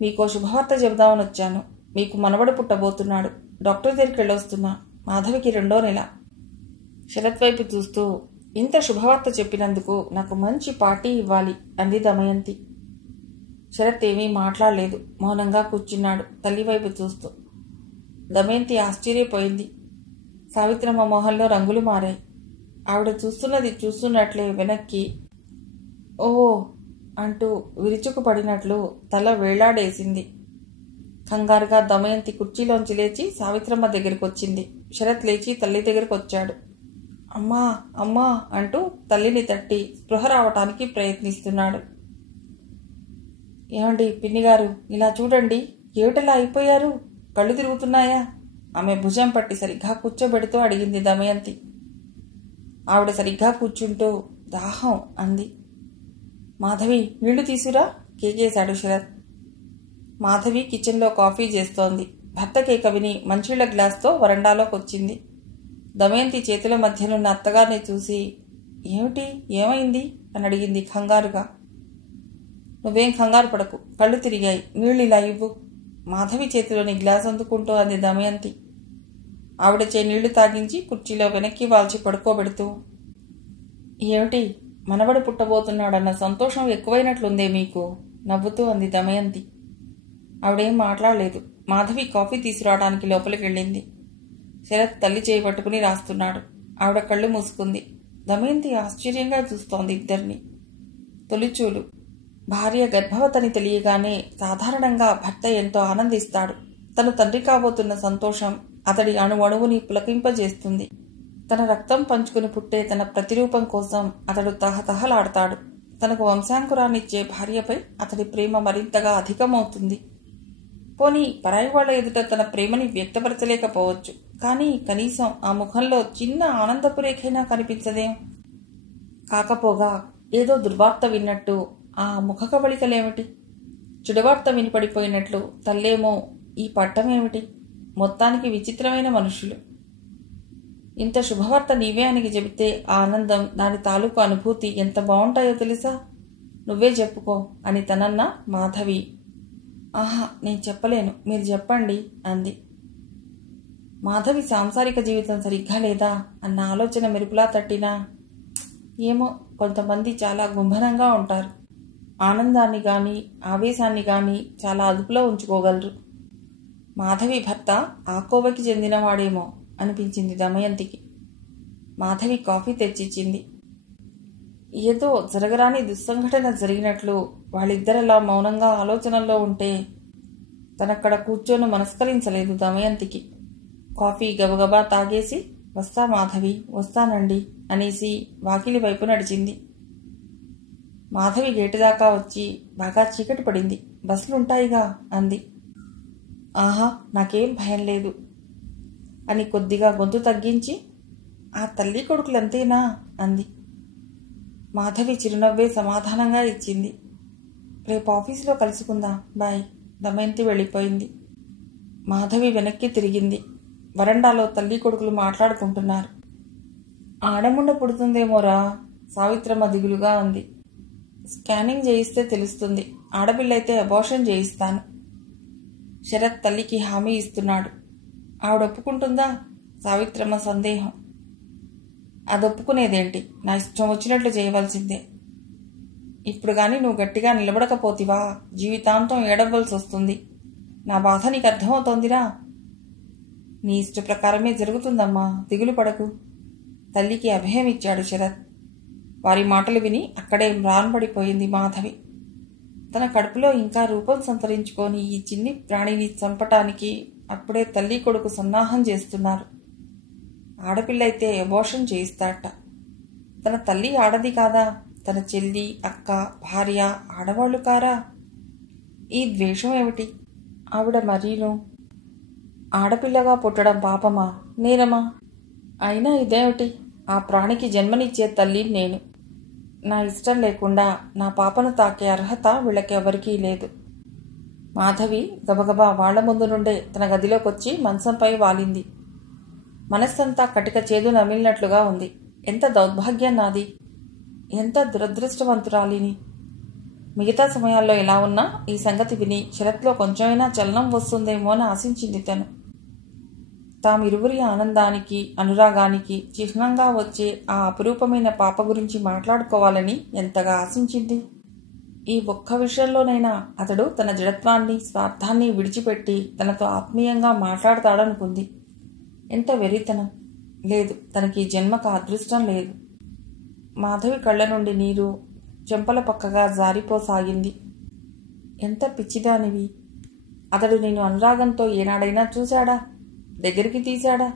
మీకో శుభవార్త చెబుదామని వచ్చాను. మీకు మనవడు పుట్టబోతున్నాడు. డాక్టర్ దగ్గరికి వెళ్ళొస్తున్నా. మాధవికి 2వ నెల. శరత్ వైపు చూస్తూ, ఇంత శుభవార్త చెప్పినందుకు నాకు మంచి పార్టీ ఇవ్వాలి అంది దమయంతి. శరత్ ఏమీ మాట్లాడలేదు. మౌనంగా కూర్చున్నాడు తల్లి వైపు చూస్తూ. దమయంతి ఆశ్చర్యపోయింది. సావిత్రమ్మ మొహంలో రంగులు మారాయి. ఆవిడ చూస్తున్నట్లే వెనక్కి ఓ అంటూ విరుచుకుపడినట్లు తల వేళ్లాడేసింది. కంగారుగా దమయంతి కుర్చీలోంచి లేచి సావిత్రమ్మ దగ్గరికి వచ్చింది. శరత్ లేచి తల్లి దగ్గరికి వచ్చాడు. అమ్మా అమ్మా అంటూ తల్లిని తట్టి స్పృహ రావటానికి ప్రయత్నిస్తున్నాడు. ఏమండి పిన్నిగారు, ఇలా చూడండి, ఏమిటలా అయిపోయారు? కళ్ళు తిరుగుతున్నాయా? ఆమె భుజం పట్టి సరిగ్గా కూర్చోబెడుతూ అడిగింది దమయంతి. ఆవిడ సరిగ్గా కూర్చుంటూ దాహం అంది. మాధవి నీళ్లు తీసురా కేకేశాడు శరత్. మాధవి కిచెన్లో కాఫీ చేస్తోంది. భర్త కేక విని మంచిళ్ల గ్లాస్తో వరండాలోకి వచ్చింది. దమయంతి చేతుల మధ్యనున్న అత్తగారిని చూసి ఏమిటి, ఏమైంది అని అడిగింది కంగారుగా. నువ్వేం కంగారు పడకు, కళ్ళు తిరిగాయి, నీళ్లు ఇలా ఇవ్వు. మాధవి చేతిలోని గ్లాస్ అందుకుంటూ అంది దమయంతి. ఆవిడ నీళ్లు తాగించి కుర్చీలో వెనక్కి వాల్చి పడుకోబెడుతూ, ఏమిటి మనవడు పుట్టబోతున్నాడన్న సంతోషం ఎక్కువైనట్లుందే మీకు నవ్వుతూ అంది దమయంతి. ఆవిడేం మాట్లాడలేదు. మాధవి కాఫీ తీసుకురావడానికి లోపలికి వెళ్ళింది. శరత్ తల్లి చేయి పట్టుకుని రాస్తున్నాడు. ఆవిడ కళ్ళు మూసుకుంది. దమయంతి ఆశ్చర్యంగా చూస్తోంది ఇద్దరిని. తొలిచూలు. భార్య గర్భవతని తెలియగానే సాధారణంగా భర్త ఎంతో ఆనందిస్తాడు. తను తండ్రి కాబోతున్న సంతోషం అతడి అణువణువుని పులకింపజేస్తుంది. తన రక్తం పంచుకుని పుట్టే తన ప్రతిరూపం కోసం అతడు తహతహలాడతాడు. తనకు వంశాంకురాన్నిచ్చే భార్యపై అతడి ప్రేమ మరింతగా అధికమవుతుంది. పోనీ పరాయి వాళ్ల ఎదుట తన ప్రేమని వ్యక్తపరచలేకపోవచ్చు, కానీ కనీసం ఆ ముఖంలో చిన్న ఆనందపు రేఖైనా కనిపించదేం? కాకపోగా ఏదో దుర్వార్త విన్నట్టు ఆ ముఖ కవళికలేమిటి? చెడువార్త వినిపడిపోయినట్లు తల్లేమో ఈ పట్టమేమిటి? మొత్తానికి విచిత్రమైన మనుషులు. ఇంత శుభవార్త నీవే అని చెబితే ఆ ఆనందం, దాని తాలూకు అనుభూతి ఎంత బాగుంటాయో తెలుసా? నువ్వే చెప్పుకో అని తనన్నా మాధవి. ఆహా, నేను చెప్పలేను, మీరు చెప్పండి అంది. మాధవి సాంసారిక జీవితం సరిగ్గా లేదా అన్న ఆలోచన మెరుపులా తట్టినా, ఏమో కొంతమంది చాలా గుంభనంగా ఉంటారు. ఆనందాన్ని గాని ఆవేశాన్ని గాని చాలా అదుపులో ఉంచుకోగలరు. మాధవి భర్త ఆ కోవకి చెందినవాడేమో అనిపించింది దమయంతికి. మాధవి కాఫీ తెచ్చిచ్చింది. ఏదో జరగరాని దుస్సంఘటన జరిగినట్లు వాళ్ళిద్దరలా మౌనంగా ఆలోచనల్లో ఉంటే తనక్కడ కూర్చొని మనస్కరించలేదు దమయంతికి. కాఫీ గబగబా తాగేసి, వస్తా మాధవి, వస్తానండి అనేసి వాకిలి వైపు నడిచింది. మాధవి గేటు దాకా వచ్చి, బాగా చీకటి పడింది, బస్సులుంటాయిగా అంది. ఆహా, నాకేం భయం లేదు అని కొద్దిగా గొంతు తగ్గించి, ఆ తల్లి కొడుకులంతేనా అంది. మాధవి చిరునవ్వే సమాధానంగా ఇచ్చింది. రేపు ఆఫీసులో కలుసుకుందాం, బాయ్. దమయంతి వెళ్ళిపోయింది. మాధవి వెనక్కి తిరిగింది. వరండాలో తల్లి కొడుకులు మాట్లాడుకుంటున్నారు. ఆడముండ పుడుతుందేమోరా, సావిత్రమ్మ దిగులుగా అంది. స్కానింగ్ చేయిస్తే తెలుస్తుంది. ఆడపిల్లయితే అబార్షన్ చేయిస్తాను. శరత్ తల్లికి హామీ ఇస్తున్నాడు. ఆవిడ ఒప్పుకుంటుందా? సావిత్రమ్మ సందేహం. అదొప్పుకునేదేంటి, నా ఇష్టం వచ్చినట్లు చేయవలసిందే. ఇప్పుడు గాని నువ్వు గట్టిగా నిలబడకపోతివా జీవితాంతం ఏడవలసి వస్తుంది. నా బాధ నీకు అర్థమవుతోందిరా. నీ ఇష్ట ప్రకారమే జరుగుతుందమ్మా, దిగులు పడకు. తల్లికి అభయం ఇచ్చాడు శరత్. వారి మాటలు విని అక్కడే మ్రాన్పడిపోయింది మాధవి. తన కడుపులో ఇంకా రూపం సంతరించుకొని ఈ చిన్ని ప్రాణిని చంపటానికి అప్పుడే తల్లి కొడుకు సన్నాహం చేస్తున్నారు. ఆడపిల్లయితే అబార్షన్ చేయిస్తాట. తన తల్లి ఆడది కాదా? తన చెల్లి, అక్క, భార్య ఆడవాళ్లు కారా? ఈ ద్వేషం ఏమిటి? ఆవిడ మరీను ఆడపిల్లగా పుట్టడం పాపమా, నేరమా? అయినా ఇదేమిటి? ఆ ప్రాణికి జన్మనిచ్చే తల్లి నేను. నా ఇష్టం లేకుండా నా పాపను తాకే అర్హత వీళ్ళకెవరికీ లేదు. మాధవి గబగబా వాళ్ల ముందు నుండే తన గదిలోకొచ్చి మంచంపై వాలింది. మనస్సంతా కటిక చేదు నమిలినట్లుగా ఉంది. ఎంత దౌర్భాగ్యం నాది! ఎంత దురదృష్టవంతురాలిని! మిగతా సమయాల్లో ఎలా ఉన్నా ఈ సంగతి విని శరత్లో కొంచెమైనా చలనం వస్తుందేమో అని ఆశించింది తను. తామిరువురి ఆనందానికి అనురాగానికి చిహ్నంగా వచ్చే ఆ అపురూపమైన పాప గురించి మాట్లాడుకోవాలని ఎంతగా ఆశించింది. ఈ ఒక్క విషయంలోనైనా అతడు తన జడత్వాన్ని స్వార్థాన్ని విడిచిపెట్టి తనతో ఆత్మీయంగా మాట్లాడతాడనుకుంది. ఎంత వెర్రితనం! లేదు, తనకి జన్మకు అదృష్టం లేదు. మాధవి కళ్ళ నుండి నీరు చెంపల పక్కగా జారిపోసాగింది. ఎంత పిచ్చిదానివి! అతడు నేను అనురాగంతో ఏనాడైనా చూశాడా? దగ్గరికి తీశాడా?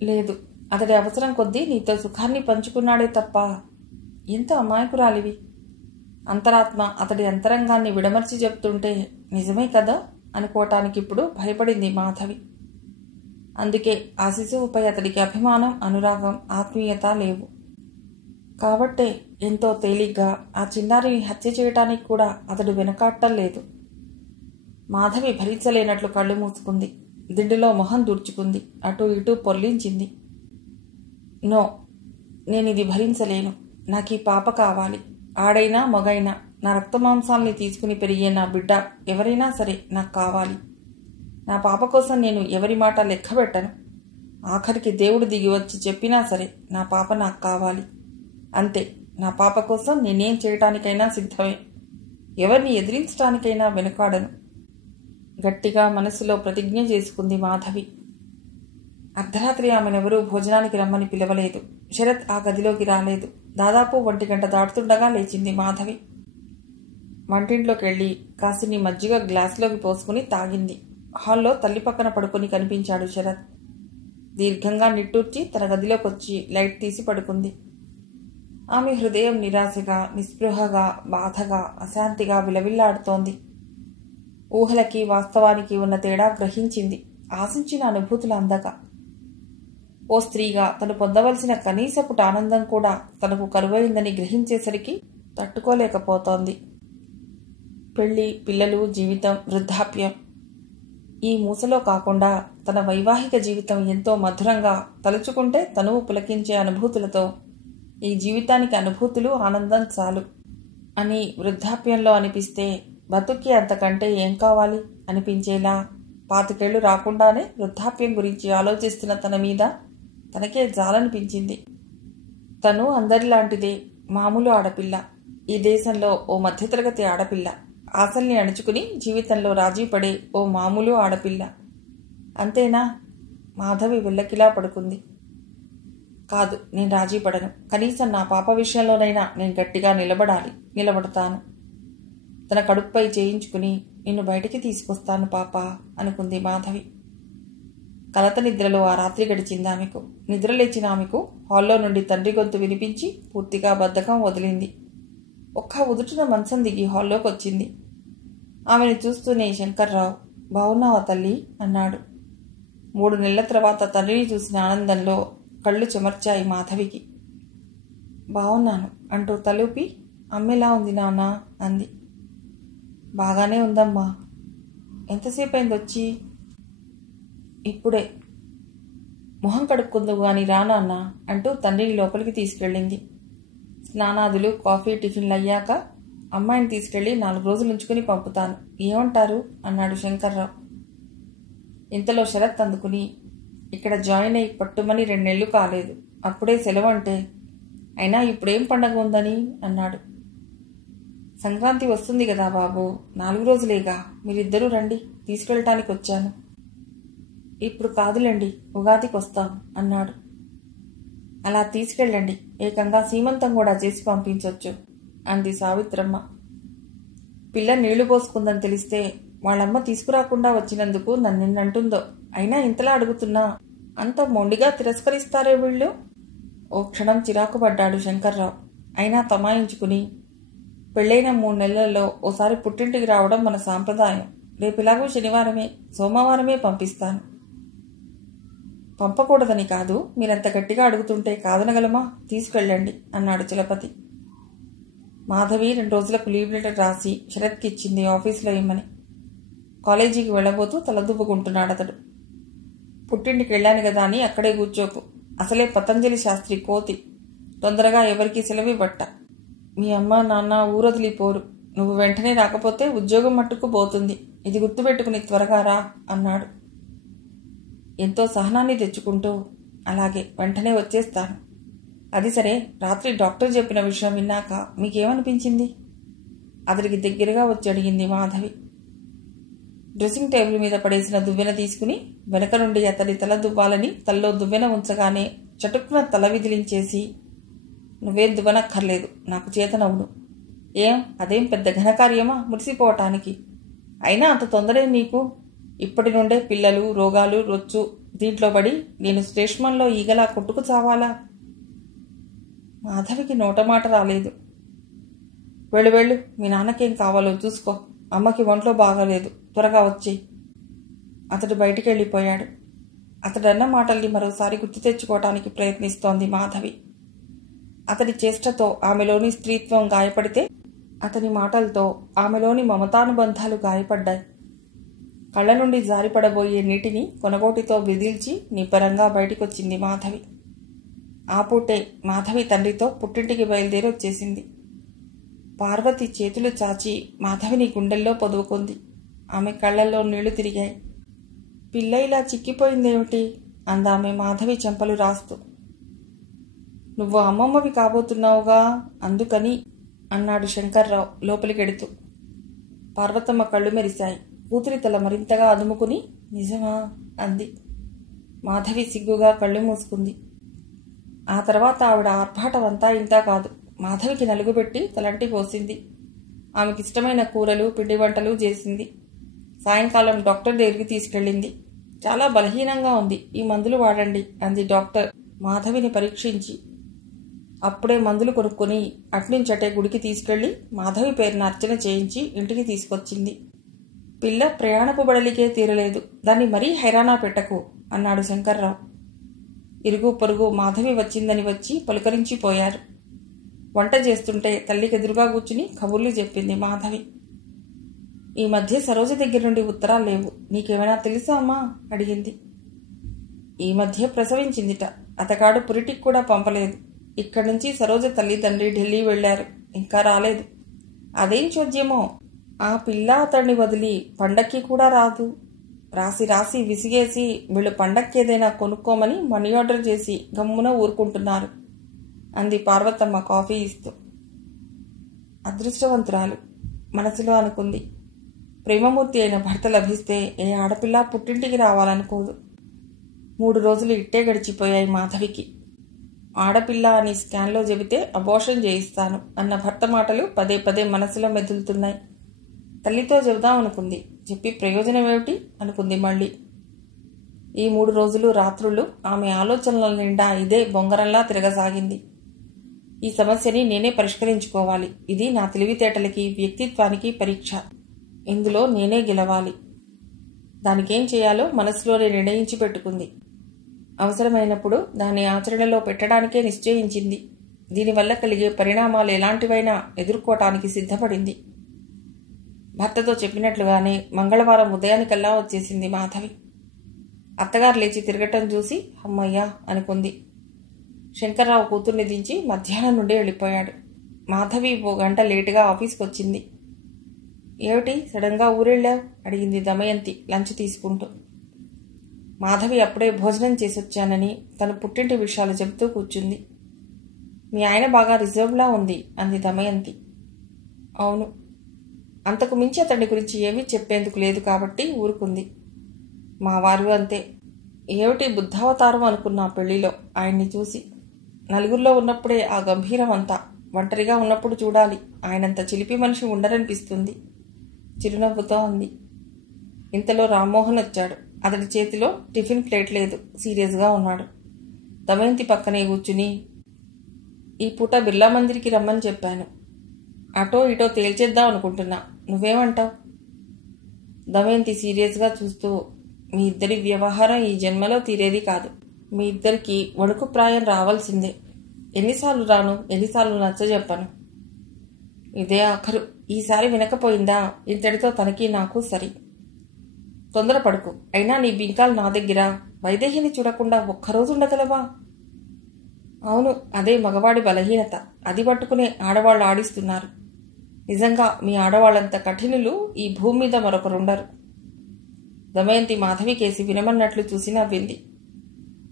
లేదు. అతడి అవసరం కొద్దీ నీతో సుఖాన్ని పంచుకున్నాడే తప్ప. ఎంత అమాయకురాలివి! అంతరాత్మ అతడి అంతరంగాన్ని విడమర్చి చెప్తుంటే నిజమే కదా అనుకోవటానికి ఇప్పుడు భయపడింది మాధవి. అందుకే ఆ శిశువుపై అతడికి అభిమానం, అనురాగం, ఆత్మీయత లేవు. కాబట్టే ఎంతో తేలిగ్గా ఆ చిన్నారిని హత్య చేయటానికి కూడా అతడు వెనకాడటం లేదు. మాధవి భరించలేనట్లు కళ్ళు మూసుకుంది. దిండులో మొహం దూర్చుకుంది. అటూ ఇటూ పొర్లించింది. నో, నేనిది భరించలేను. నాకు ఈ పాప కావాలి. ఆడైనా మగైనా నా రక్తమాంసాల్ని తీసుకుని పెరిగే నా బిడ్డ ఎవరైనా సరే నాకు కావాలి. నా పాప కోసం నేను ఎవరి మాట లెక్క పెట్టను. ఆఖరికి దేవుడు దిగి వచ్చి చెప్పినా సరే నా పాప నాకు కావాలి. అంతే. నా పాప కోసం నేనేం చేయటానికైనా సిద్ధమే. ఎవరిని ఎదిరించడానికైనా వెనుకాడను. గట్టిగా మనసులో ప్రతిజ్ఞ చేసుకుంది మాధవి. అర్ధరాత్రి ఆమెనెవరూ భోజనానికి రమ్మని పిలవలేదు. శరత్ ఆ గదిలోకి రాలేదు. దాదాపు 1 గంట దాటుతుండగా లేచింది మాధవి. వంటింట్లోకి వెళ్ళి కాసిని మజ్జిగ గ్లాసులోకి పోసుకుని తాగింది. హాల్లో తల్లి పక్కన పడుకుని కనిపించాడు శరత్. దీర్ఘంగా నిట్టూర్చి తన గదిలోకొచ్చి లైట్ తీసి పడుకుంది. ఆమె హృదయం నిరాశగా, నిస్పృహగా, బాధగా, అశాంతిగా విలవిల్లాడుతోంది. ఊహలకి వాస్తవానికి ఉన్న తేడా గ్రహించింది. ఆశించిన అనుభూతులు అందక. ఓ స్త్రీగా తను పొందవలసిన కనీసపుట ఆనందం కూడా తనకు కరువైందని గ్రహించేసరికి తట్టుకోలేకపోతోంది. పెళ్లి, పిల్లలు, జీవితం, వృద్ధాప్యం ఈ మూసలో కాకుండా తన వైవాహిక జీవితం ఎంతో మధురంగా, తలుచుకుంటే తనువు పులకించే అనుభూతులతో ఈ జీవితానికి అనుభూతులు, ఆనందం చాలు అని వృద్ధాప్యంలో అనిపిస్తే బతుక్కి అంతకంటే ఏం కావాలి అనిపించేలా 25 ఏళ్లు రాకుండానే వృద్ధాప్యం గురించి ఆలోచిస్తున్న తన మీద తనకే జాలనిపించింది. తను అందరిలాంటిదే, మామూలు ఆడపిల్ల. ఈ దేశంలో ఓ మధ్యతరగతి ఆడపిల్ల. ఆశల్ని అణుచుకుని జీవితంలో రాజీ పడే ఓ మామూలు ఆడపిల్ల. అంతేనా? మాధవి వెళ్ళకిలా పడుకుంది. కాదు, నేను రాజీ పడను. కనీసం నా పాప విషయంలోనైనా నేను గట్టిగా నిలబడతాను. తన కడుపుపై చేయించుకుని నిన్ను బయటికి తీసుకొస్తాను పాపా అనుకుంది మాధవి. కలత నిద్రలో ఆ రాత్రి గడిచింది ఆమెకు. నిద్రలేచిన ఆమెకు హాల్లో నుండి తండ్రి గొంతు వినిపించి పూర్తిగా బద్ధకం వదిలింది. ఒక్క ఉదుటున మంచం దిగి హాల్లోకి వచ్చింది. ఆమెను చూస్తూనే శంకర్రావు, బావున్నావా తల్లి అన్నాడు. 3 నెలల తర్వాత తండ్రిని చూసిన ఆనందంలో కళ్ళు చెమర్చాయి మాధవికి. బావున్నాను అంటూ తలూపి, అమ్మెలా ఉంది నాన్న అంది. బాగానే ఉందమ్మా. ఎంతసేపు అయింది వచ్చి? ఇప్పుడే. మొహం కడుక్కుందువు గాని రా నాన్న అంటూ తండ్రిని లోపలికి తీసుకెళ్ళింది. స్నానాదులు, కాఫీ, టిఫిన్లు అయ్యాక అమ్మాయిని తీసుకెళ్లి 4 రోజులు ఉంచుకుని పంపుతాను. ఏమంటారు అన్నాడు శంకర్రావు. ఇంతలో శరత్ అందుకుని, ఇక్కడ జాయిన్ అయ్యి పట్టుమని 2 నెలలు కాలేదు. అప్పుడే సెలవు అంటే? అయినా ఇప్పుడేం పండగ ఉందని అన్నాడు. సంక్రాంతి వస్తుంది కదా బాబు, 4 రోజులేగా. మీరిద్దరూ రండి, తీసుకెళ్ళటానికి వచ్చాను. ఇప్పుడు కాదులేండి, ఉగాదికి వస్తాం అన్నాడు. అలా తీసుకెళ్ళండి, ఏకంగా సీమంతం కూడా చేసి పంపించొచ్చు అంది సావిత్రమ్మ. పిల్ల నీళ్లు పోసుకుందని తెలిస్తే వాళ్ళమ్మ తీసుకురాకుండా వచ్చినందుకు నన్నెన్నంటుందో. అయినా ఇంతలా అడుగుతున్నా అంత మొండిగా తిరస్కరిస్తారే వీళ్ళు. ఓ క్షణం చిరాకు పడ్డాడు శంకర్రావు. అయినా తమాయించుకుని, పెళ్ళైన 3 నెలల్లో ఓసారి పుట్టింటికి రావడం మన సాంప్రదాయం. రేపు ఇలాగో శనివారమే, సోమవారమే పంపిస్తాను. పంపకూడదని కాదు, మీరంత గట్టిగా అడుగుతుంటే కాదనగలమా? తీసుకెళ్ళండి అన్నాడు చలపతి. మాధవి 2 రోజులకు లీవ్ లెటర్ రాసి శరత్కి ఇచ్చింది ఆఫీసులో ఇమ్మని. కాలేజీకి వెళ్ళబోతూ తలదువ్వుకుంటున్నాడు అతడు. పుట్టింటికి వెళ్ళాను కదా అని అక్కడే కూర్చోకు. అసలే పతంజలి శాస్త్రి కోతి. తొందరగా ఎవరికీ సెలవివ్వట్ట. మీ అమ్మ నాన్న ఊరొదిలిపోరు. నువ్వు వెంటనే రాకపోతే ఉద్యోగం మట్టుకు పోతుంది. ఇది గుర్తుపెట్టుకుని త్వరగా రా అన్నాడు. ఎంతో సహనాన్ని తెచ్చుకుంటూ, అలాగే వెంటనే వచ్చేస్తాను. అది సరే, రాత్రి డాక్టర్ చెప్పిన విషయం విన్నాక మీకేమనిపించింది? అతడికి దగ్గరగా వచ్చి అడిగింది మాధవి. డ్రెస్సింగ్ టేబుల్ మీద పడేసిన దువ్వెన తీసుకుని వెనక నుండి అతడి తల దువ్వాలని తల్లో దువ్వెన ఉంచగానే చటుక్కున తల విదిలించేసి, నువ్వేం దువ్వనక్కర్లేదు, నాకు చేతనవును. ఏం అదేం పెద్ద ఘనకార్యమా మురిసిపోవటానికి? అయినా అంత తొందరే నీకు? ఇప్పటి నుండే పిల్లలు, రోగాలు, రొచ్చు దీంట్లో పడి నేను స్టేషన్లో ఈగలా కొట్టుకు చావాలా? మాధవికి నోటమాట రాలేదు. వెళ్ళు, మీ నాన్నకేం కావాలో చూసుకో. అమ్మకి ఒంట్లో బాగాలేదు, త్వరగా వచ్చేయి. అతడు బయటికి వెళ్ళిపోయాడు. అతడన్న మాటల్ని మరోసారి గుర్తు తెచ్చుకోవటానికి ప్రయత్నిస్తోంది మాధవి. అతడి చేష్టతో ఆమెలోని స్త్రీత్వం గాయపడితే, అతని మాటలతో ఆమెలోని మమతానుబంధాలు గాయపడ్డాయి. కళ్ళ నుండి జారిపడబోయే నీటిని కొనగోటితో విదిల్చి నిబ్బరంగా బయటికొచ్చింది మాధవి. ఆ పూటే మాధవి తండ్రితో పుట్టింటికి బయలుదేరి వచ్చేసింది. పార్వతి చేతులు చాచి మాధవిని గుండెల్లో పొదువుకుంది. ఆమె కళ్ళల్లో నీళ్లు తిరిగాయి. పిల్ల ఇలా చిక్కిపోయిందేమిటి అందామె మాధవి చెంపలు రాస్తూ. నువ్వు అమ్మమ్మవి కాబోతున్నావుగా, అందుకని అన్నాడు శంకర్రావు లోపలికెడుతూ. పార్వతమ్మ కళ్ళు మెరిశాయి. కూతురి తల మరింతగా అదుముకుని నిజమా అంది. మాధవి సిగ్గుగా కళ్ళు మూసుకుంది. ఆ తర్వాత ఆవిడ ఆర్భాటమంతా ఇంతా కాదు. మాధవికి నలుగుబెట్టి తలంటి పోసింది. ఆమెకిష్టమైన కూరలు, పిండి వంటలు చేసింది. సాయంకాలం డాక్టర్ దగ్గరికి తీసుకెళ్ళింది. చాలా బలహీనంగా ఉంది, ఈ మందులు వాడండి అంది డాక్టర్ మాధవిని పరీక్షించి. అప్పుడే మందులు కొనుక్కొని అట్నుంచటే గుడికి తీసుకెళ్లి మాధవి పేరున అర్చన చేయించి ఇంటికి తీసుకొచ్చింది. పిల్ల ప్రయాణపు బడలికే తీరలేదు, దాన్ని మరీ హైరానా పెట్టకు అన్నాడు శంకర్రావు. ఇరుగు పొరుగు మాధవి వచ్చిందని వచ్చి పలుకరించిపోయారు. వంట చేస్తుంటే తల్లికెదురుగా కూర్చుని కబుర్లు చెప్పింది మాధవి. ఈ మధ్య సరోజ దగ్గర నుండి ఉత్తరాలు లేవు, నీకేమైనా తెలుసా అమ్మా అడిగింది. ఈ మధ్య ప్రసవించిందిట, అతగాడు పురిటికి కూడా పంపలేదు. ఇక్కడి నుంచి సరోజ తల్లిదండ్రి ఢిల్లీ వెళ్లారు, ఇంకా రాలేదు. అదేం చోద్యమో, ఆ పిల్ల అతడిని వదిలి పండక్కి కూడా రాదు. రాసి రాసి విసిగేసి వీళ్ళు పండక్కి ఏదైనా కొనుక్కోమని మనీ ఆర్డర్ చేసి గమ్మున ఊరుకుంటున్నారు అంది పార్వతమ్మ కాఫీ ఇస్తూ. అదృష్టవంతురాలు మనసులో అనుకుంది. ప్రేమమూర్తి అయిన భర్త లభిస్తే ఏ ఆడపిల్ల పుట్టింటికి రావాలనుకోదు. 3 రోజులు ఇట్టే గడిచిపోయాయి మాధవికి. ఆడపిల్ల అని స్కాన్లో చెబితే అబోర్షన్ చేయిస్తాను అన్న భర్త మాటలు పదే పదే మనసులో మెదులుతున్నాయి. తల్లితో చెబుదామనుకుంది, చెప్పి ప్రయోజనమేమిటి అనుకుంది మళ్ళీ. ఈ 3 రోజులు రాత్రులు ఆమె ఆలోచనల నిండా ఇదే బొంగరంలా తిరగసాగింది. ఈ సమస్యని నేనే పరిష్కరించుకోవాలి. ఇది నా తెలివితేటలకి, వ్యక్తిత్వానికి పరీక్ష. ఇందులో నేనే గెలవాలి. దానికేం చేయాలో మనసులోనే నిర్ణయించి పెట్టుకుంది. అవసరమైనప్పుడు దాన్ని ఆచరణలో పెట్టడానికే నిశ్చయించింది. దీనివల్ల కలిగే పరిణామాలు ఎలాంటివైనా ఎదుర్కోవటానికి సిద్ధపడింది. భర్తతో చెప్పినట్లుగానే మంగళవారం ఉదయానికల్లా వచ్చేసింది మాధవి. అత్తగారు లేచి తిరగటం చూసి అమ్మయ్యా అనుకుంది. శంకర్రావు కూతుర్ని దించి మధ్యాహ్నం నుండి వెళ్ళిపోయాడు. మాధవి 1 గంట లేటుగా ఆఫీస్కి వచ్చింది. ఏమిటి సడన్గా ఊరెళ్ళావు అడిగింది దమయంతి లంచ్ తీసుకుంటూ. మాధవి అప్పుడే భోజనం చేసొచ్చానని తన పుట్టింటి విషయాలు చెబుతూ కూర్చుంది. మీ ఆయన బాగా రిజర్వ్లా ఉంది అంది దమయంతి. అవును, అంతకు మించి అతడి గురించి ఏమీ చెప్పేందుకు లేదు కాబట్టి ఊరుకుంది. మా వారు అంతే. ఏమిటి బుద్ధావతారం అనుకున్నా పెళ్లిలో ఆయన్ని చూసి. నలుగురిలో ఉన్నప్పుడే ఆ గంభీరం అంతా, ఒంటరిగా ఉన్నప్పుడు చూడాలి ఆయనంత చిలిపి మనిషి ఉండరనిపిస్తుంది చిరునవ్వుతో అంది. ఇంతలో రామ్మోహన్ వచ్చాడు. అతడి చేతిలో టిఫిన్ ప్లేట్ లేదు, సీరియస్గా ఉన్నాడు. దమయంతి పక్కనే కూర్చుని, ఈ పూట బిర్లా మందిరికి రమ్మని చెప్పాను. అటో ఇటో తేల్చేద్దాం అనుకుంటున్నా. నువ్వేమంటావు? దమయంతి సీరియస్గా చూస్తూ, మీ ఇద్దరి వ్యవహారం ఈ జన్మలో తీరేది కాదు. మీ ఇద్దరికి వణుకు ప్రాయం రావాల్సిందే. ఎన్నిసార్లు రాను, ఎన్నిసార్లు నచ్చజెప్పను. ఇదే ఆఖరు. ఈసారి వినకపోయిందా ఇంతటితో తనకి నాకు సరి. తొందరపడుకు. అయినా నీ బింకాలు నా దగ్గర. వైదేహిని చూడకుండా ఒక్కరోజు ఉండగలవా? అవును, అదే మగవాడి బలహీనత. అది పట్టుకునే ఆడవాళ్ళు ఆడిస్తున్నారు. నిజంగా మీ ఆడవాళ్ళంత కఠినులు ఈ భూమి మీద మరొకరుండరు. దమయంతి మాధవి కేసి వినమన్నట్లు చూసి నవ్వింది.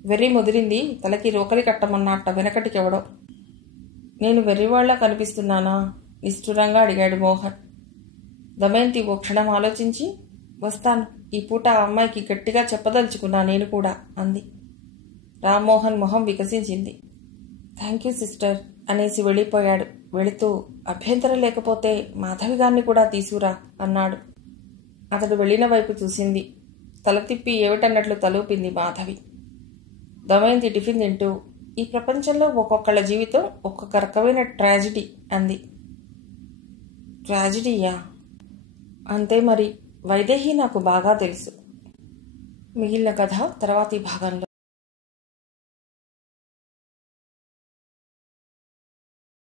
వెర్రి ముదిరింది. తలకి రోకలి కట్టమన్నట్ట వెనకటికెవడో. నేను వెర్రివాళ్లా కనిపిస్తున్నానా? నిష్ఠురంగా అడిగాడు మోహన్. దమయంతి ఓ క్షణం ఆలోచించి, వస్తాను. ఈ పూట ఆ అమ్మాయికి గట్టిగా చెప్పదలుచుకున్నా నేను కూడా అంది. రామ్మోహన్ మొహం వికసించింది. థ్యాంక్ యూ సిస్టర్ అనేసి వెళ్ళిపోయాడు. వెళుతూ, అభ్యంతరం లేకపోతే మాధవి గారిని కూడా తీసుకురా అన్నాడు. అతడు వెళ్లిన వైపు చూసింది. తల తిప్పి ఏమిటన్నట్లు తలూపింది మాధవి. దమయంతి టిఫిన్ తింటూ, ఈ ప్రపంచంలో ఒక్కొక్కళ్ళ జీవితం ఒక్కొక్క రకమైన ట్రాజిడీ అంది. ట్రాజిడీయా? అంతే మరి. వైదేహి నాకు బాగా తెలుసు. మిగిలిన కథ తర్వాతి భాగంలో.